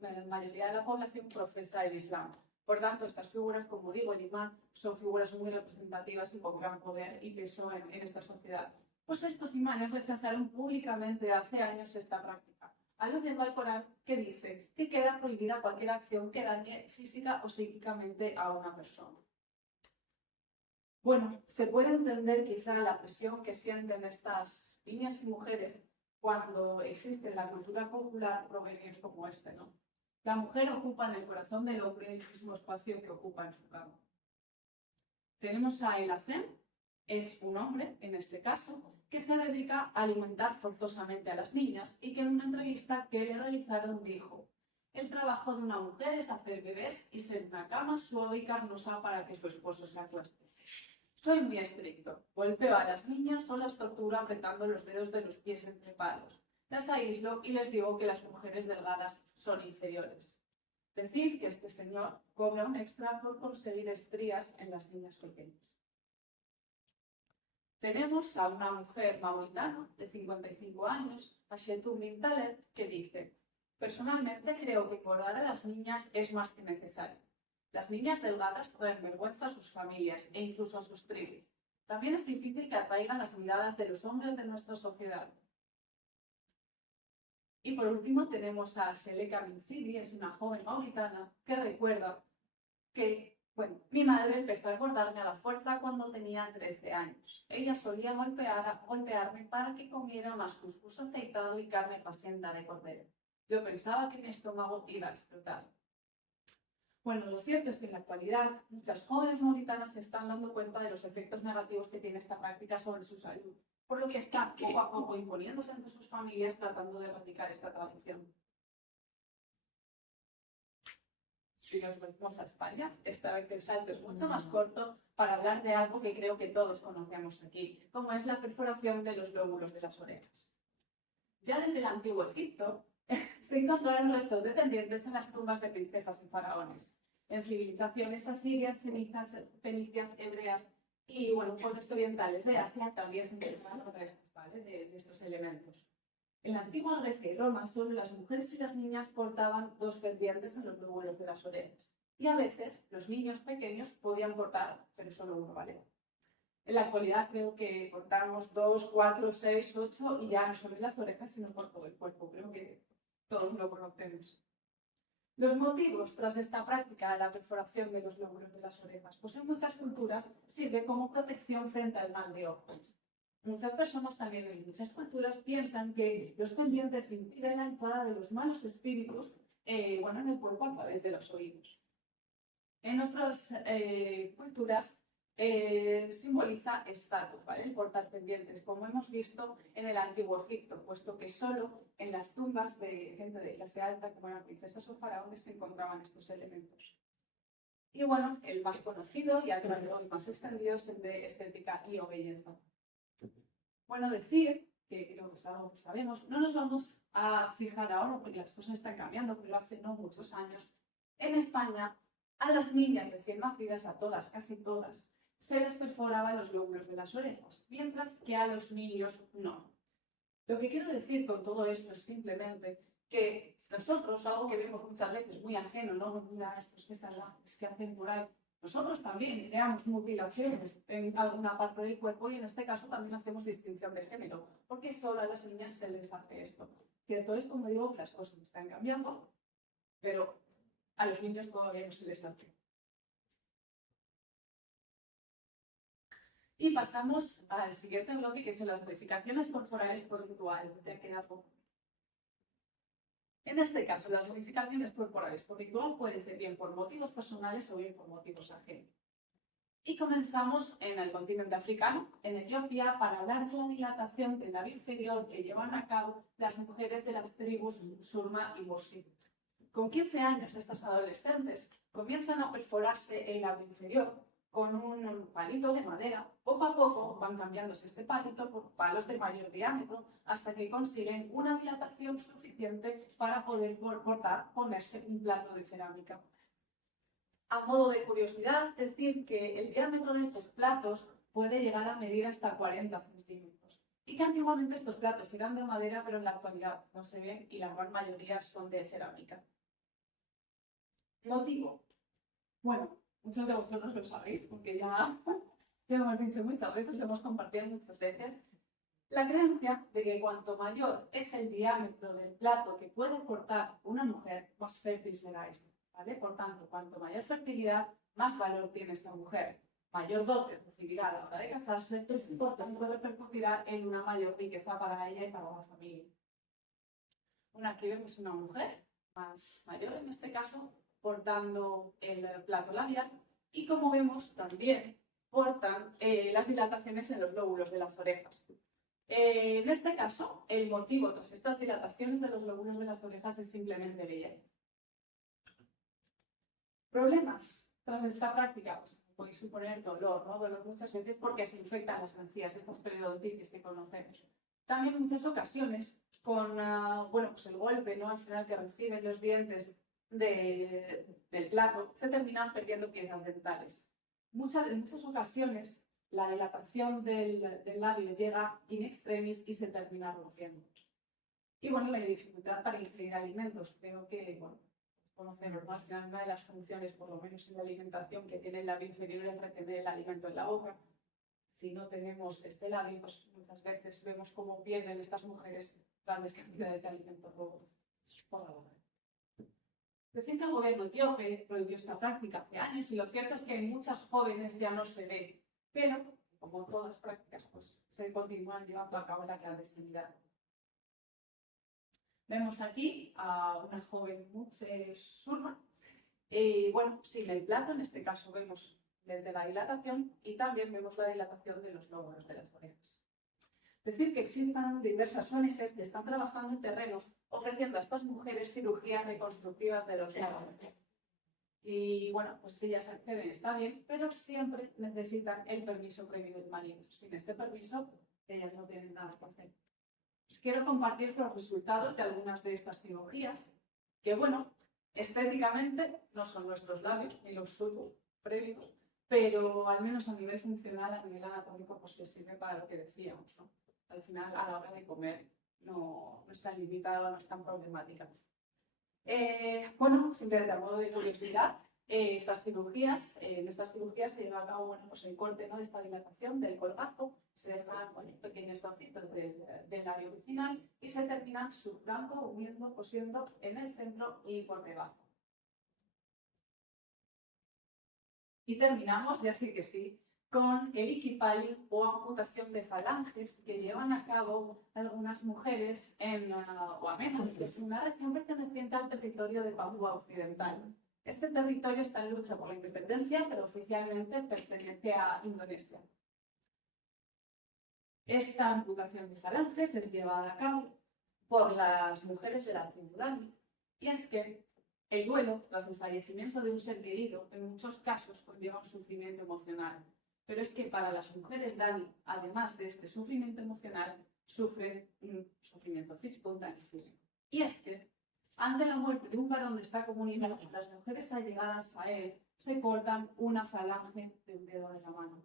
la mayoría de la población profesa el Islam. Por tanto, estas figuras, como digo, el imán, son figuras muy representativas y con gran poder y peso en esta sociedad. Pues estos imanes rechazaron públicamente hace años esta práctica, aludiendo al Corán, que dice que queda prohibida cualquier acción que dañe física o psíquicamente a una persona. Bueno, se puede entender quizá la presión que sienten estas niñas y mujeres cuando existe en la cultura popular provenios como este, ¿no? La mujer ocupa en el corazón del hombre el mismo espacio que ocupa en su cama. Tenemos a El Hacén, es un hombre, en este caso, que se dedica a alimentar forzosamente a las niñas y que en una entrevista que le realizaron dijo: el trabajo de una mujer es hacer bebés y ser una cama suave y carnosa para que su esposo se acueste. Soy muy estricto, golpeo a las niñas o las torturo apretando los dedos de los pies entre palos. Las aíslo y les digo que las mujeres delgadas son inferiores. Decir que este señor cobra un extra por conseguir estrías en las niñas pequeñas. Tenemos a una mujer mauritana de 55 años, Ashetou Mintaleb, que dice: personalmente creo que engordar a las niñas es más que necesario. Las niñas delgadas traen vergüenza a sus familias e incluso a sus tribus. También es difícil que atraigan las miradas de los hombres de nuestra sociedad. Y por último tenemos a Sheleka Minsidi, es una joven mauritana que recuerda que, mi madre empezó a engordarme a la fuerza cuando tenía 13 años. Ella solía golpearme para que comiera más cuscús aceitado y carne pasienta de cordero. Yo pensaba que mi estómago iba a explotar. Bueno, lo cierto es que en la actualidad muchas jóvenes mauritanas se están dando cuenta de los efectos negativos que tiene esta práctica sobre su salud, por lo que están poco a poco imponiéndose entre sus familias tratando de erradicar esta tradición. Y nos volvemos a España. Esta vez el salto es mucho más corto para hablar de algo que creo que todos conocemos aquí, como es la perforación de los lóbulos de las orejas. Ya desde el antiguo Egipto se encontraron restos descendientes en las tumbas de princesas y faraones. En civilizaciones asirias, fenicias, hebreas y pueblos orientales de Asia también se encontraron restos, ¿vale?, de estos elementos. En la antigua Grecia y Roma, solo las mujeres y las niñas portaban 2 pendientes en los lóbulos de las orejas. Y a veces los niños pequeños podían portar, pero solo uno, ¿vale? En la actualidad creo que portamos 2, 4, 6, 8 y ya no solo en las orejas, sino por todo el cuerpo. Creo que todos lo conocemos. Los motivos tras esta práctica de la perforación de los lóbulos de las orejas, pues en muchas culturas sirve como protección frente al mal de ojo. Muchas personas también en muchas culturas piensan que los pendientes impiden la entrada de los malos espíritus en el cuerpo a través de los oídos. En otras culturas simboliza estatus, ¿vale?, el portar pendientes, como hemos visto en el antiguo Egipto, puesto que solo en las tumbas de gente de clase alta, como eran princesas o faraones, se encontraban estos elementos. Y el más conocido y el más extendido es el de estética y o belleza. Decir que creo que es algo que sabemos, no nos vamos a fijar ahora porque las cosas están cambiando, pero hace no muchos años, en España, a las niñas recién nacidas, a todas, casi todas, se les perforaban los lóbulos de las orejas, mientras que a los niños no. Lo que quiero decir con todo esto es simplemente que nosotros, algo que vemos muchas veces muy ajeno, ¿no? Mira estos que salvajes que hacen por ahí. Nosotros también creamos mutilaciones en alguna parte del cuerpo y en este caso también hacemos distinción de género, porque solo a las niñas se les hace esto. Cierto es, como digo, las cosas están cambiando, pero a los niños todavía no se les hace. Y pasamos al siguiente bloque, que son las modificaciones corporales por ritual. Ya queda poco. En este caso, las modificaciones corporales por ritual pueden ser bien por motivos personales o bien por motivos ajenos. Y comenzamos en el continente africano, en Etiopía, para hablar de la dilatación del labio inferior que llevan a cabo las mujeres de las tribus Surma y Bosi. Con 15 años, estas adolescentes comienzan a perforarse el labio inferior con un palito de madera. Poco a poco van cambiándose este palito por palos de mayor diámetro hasta que consiguen una dilatación suficiente para poder ponerse un plato de cerámica. A modo de curiosidad, decir que el diámetro de estos platos puede llegar a medir hasta 40 centímetros y que antiguamente estos platos eran de madera, pero en la actualidad no se ven y la gran mayoría son de cerámica. Motivo. Muchos de vosotros lo sabéis porque ya lo hemos dicho muchas veces, lo hemos compartido muchas veces. La creencia de que cuanto mayor es el diámetro del plato que puede cortar una mujer, más fértil será esta, ¿vale? Por tanto, cuanto mayor fertilidad, más valor tiene esta mujer. Mayor dote recibirá a la hora de casarse, y por tanto repercutirá en una mayor riqueza para ella y para la familia. Bueno, aquí vemos una mujer más mayor, en este caso, portando el plato labial, y como vemos también portan las dilataciones en los lóbulos de las orejas. En este caso, el motivo tras estas dilataciones de los lóbulos de las orejas es simplemente belleza. ¿Problemas tras esta práctica? Pues podéis suponer dolor, ¿no? Dolor muchas veces porque se infectan las encías, estas periodontitis que conocemos. También en muchas ocasiones con pues el golpe, ¿no? Al final que reciben los dientes del plato, se terminan perdiendo piezas dentales. En muchas ocasiones la dilatación del labio llega in extremis y se termina rompiendo. Y bueno, la dificultad para ingerir alimentos. Creo que, bueno, conocemos, ¿no? Al final una de las funciones, por lo menos en la alimentación, que tiene el labio inferior es retener el alimento en la boca. Si no tenemos este labio, pues muchas veces vemos cómo pierden estas mujeres grandes cantidades de alimento por la boca. Decir que el gobierno etíope prohibió esta práctica hace años y lo cierto es que en muchas jóvenes ya no se ve, pero como todas las prácticas pues, se continúan llevando a cabo en la clandestinidad. Vemos aquí a una joven surma y bueno, sin el plato, en este caso vemos desde la dilatación y también vemos la dilatación de los lóbulos de las orejas. Decir que existan diversas ONGs que están trabajando en terreno ofreciendo a estas mujeres cirugías reconstructivas de los labios. Y bueno, pues si ellas acceden está bien, pero siempre necesitan el permiso previo del marido. Sin este permiso, ellas no tienen nada que hacer. Os quiero compartir los resultados de algunas de estas cirugías, que bueno, estéticamente no son nuestros labios ni los suyos previos, pero al menos a nivel funcional, a nivel anatómico, pues les sirve para lo que decíamos, ¿no? Al final, a la hora de comer, no es tan limitada, no es tan problemática. Bueno, simplemente a modo de curiosidad, en estas cirugías se lleva a cabo bueno, pues el corte, ¿no? De esta dilatación del colgajo, se dejan pequeños trocitos del labio original y se terminan suturando, uniendo, cosiendo en el centro y por debajo. Y terminamos, ya sí que sí, con el equipaling o amputación de falanges que llevan a cabo algunas mujeres en Wamena, que es una región perteneciente al territorio de Papúa Occidental. Este territorio está en lucha por la independencia, pero oficialmente pertenece a Indonesia. Esta amputación de falanges es llevada a cabo por las mujeres de la tribu Dani, y es que el duelo tras el fallecimiento de un ser querido en muchos casos conlleva un sufrimiento emocional. Pero es que para las mujeres Dani, además de este sufrimiento emocional, sufren un sufrimiento físico, un daño físico. Y es que, ante la muerte de un varón de esta comunidad, las mujeres allegadas a él se cortan una falange de un dedo de la mano.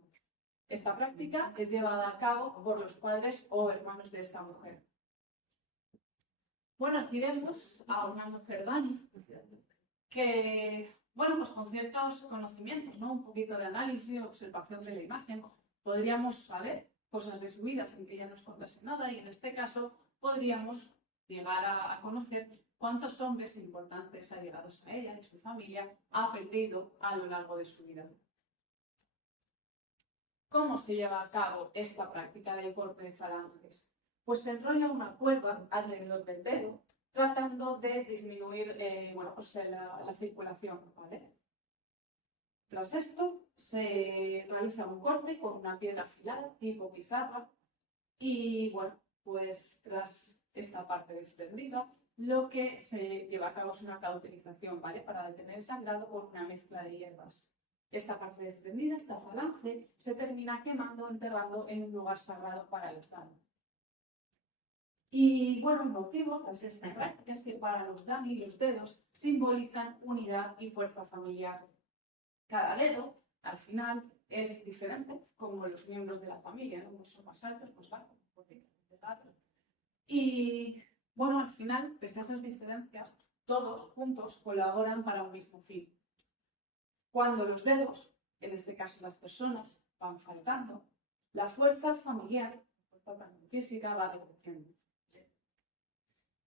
Esta práctica es llevada a cabo por los padres o hermanos de esta mujer. Bueno, aquí vemos a una mujer Dani que, bueno, pues con ciertos conocimientos, ¿no? Un poquito de análisis, observación de la imagen, podríamos saber cosas de su vida sin que ella nos contase nada y en este caso podríamos llegar a conocer cuántos hombres importantes allegados a ella y su familia ha perdido a lo largo de su vida. ¿Cómo se lleva a cabo esta práctica del corte de falanges? Pues se enrolla una cuerda alrededor del dedo, tratando de disminuir la circulación, ¿vale? Tras esto, se realiza un corte con una piedra afilada, tipo pizarra, y bueno, pues tras esta parte desprendida, lo que se lleva a cabo es una cauterización, ¿vale? Para detener el sangrado con una mezcla de hierbas. Esta parte desprendida, esta falange, se termina quemando o enterrando en un lugar sagrado para los Dani. Y bueno, el motivo tras esta práctica es que para los Dani los dedos simbolizan unidad y fuerza familiar. Cada dedo, al final, es diferente, como los miembros de la familia, ¿no? Unos son más altos, más bajos, más altos. Y bueno, al final, pese a esas diferencias, todos juntos colaboran para un mismo fin. Cuando los dedos, en este caso las personas, van faltando, la fuerza familiar, educación física, va de educación.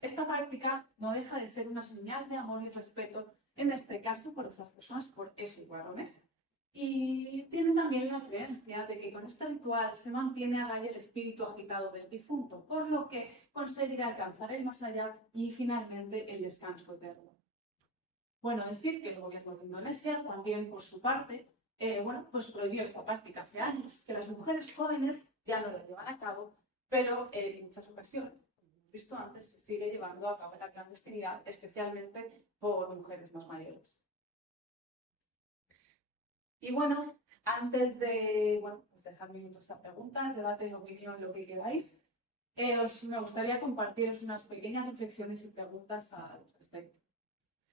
Esta práctica no deja de ser una señal de amor y respeto, en este caso por esas personas, por esos varones. Y tienen también la creencia de que con este ritual se mantiene a raya el espíritu agitado del difunto, por lo que conseguirá alcanzar el más allá y finalmente el descanso eterno. Bueno, decir que el gobierno de Indonesia también, por su parte, pues prohibió esta práctica hace años, que las mujeres jóvenes ya no la llevan a cabo, pero en muchas ocasiones, como hemos visto antes, se sigue llevando a cabo la clandestinidad, especialmente por mujeres más mayores. Y bueno, antes de pues dejar minutos a preguntas, debate, opinión, lo que queráis, me gustaría compartiros unas pequeñas reflexiones y preguntas al respecto.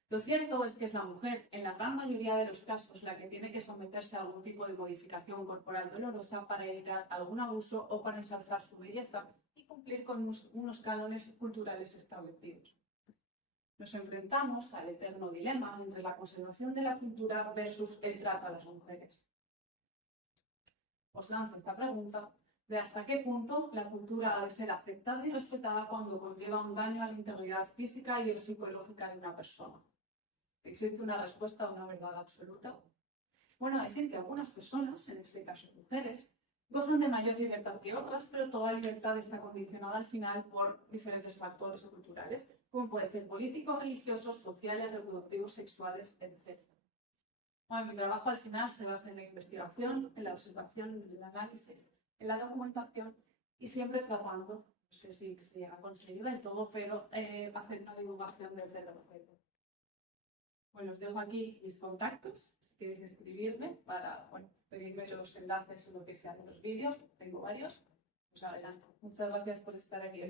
Lo cierto es que es la mujer, en la gran mayoría de los casos, la que tiene que someterse a algún tipo de modificación corporal dolorosa para evitar algún abuso o para ensalzar su belleza y cumplir con unos cánones culturales establecidos. Nos enfrentamos al eterno dilema entre la conservación de la cultura versus el trato a las mujeres. Os lanzo esta pregunta de hasta qué punto la cultura ha de ser aceptada y respetada cuando conlleva un daño a la integridad física y o psicológica de una persona. ¿Existe una respuesta a una verdad absoluta? Bueno, decir que algunas personas, en este caso mujeres, gozan de mayor libertad que otras, pero toda libertad está condicionada al final por diferentes factores culturales, como pueden ser políticos, religiosos, sociales, reproductivos, sexuales, etc. Bueno, mi trabajo al final se basa en la investigación, en la observación, en el análisis, en la documentación y siempre tratando, no sé si se ha conseguido del todo, pero hacer una divulgación desde el objeto. Bueno, os dejo aquí mis contactos, si queréis escribirme para pedirme los enlaces o lo que sea de los vídeos, tengo varios. Pues adelante. Muchas gracias por estar aquí.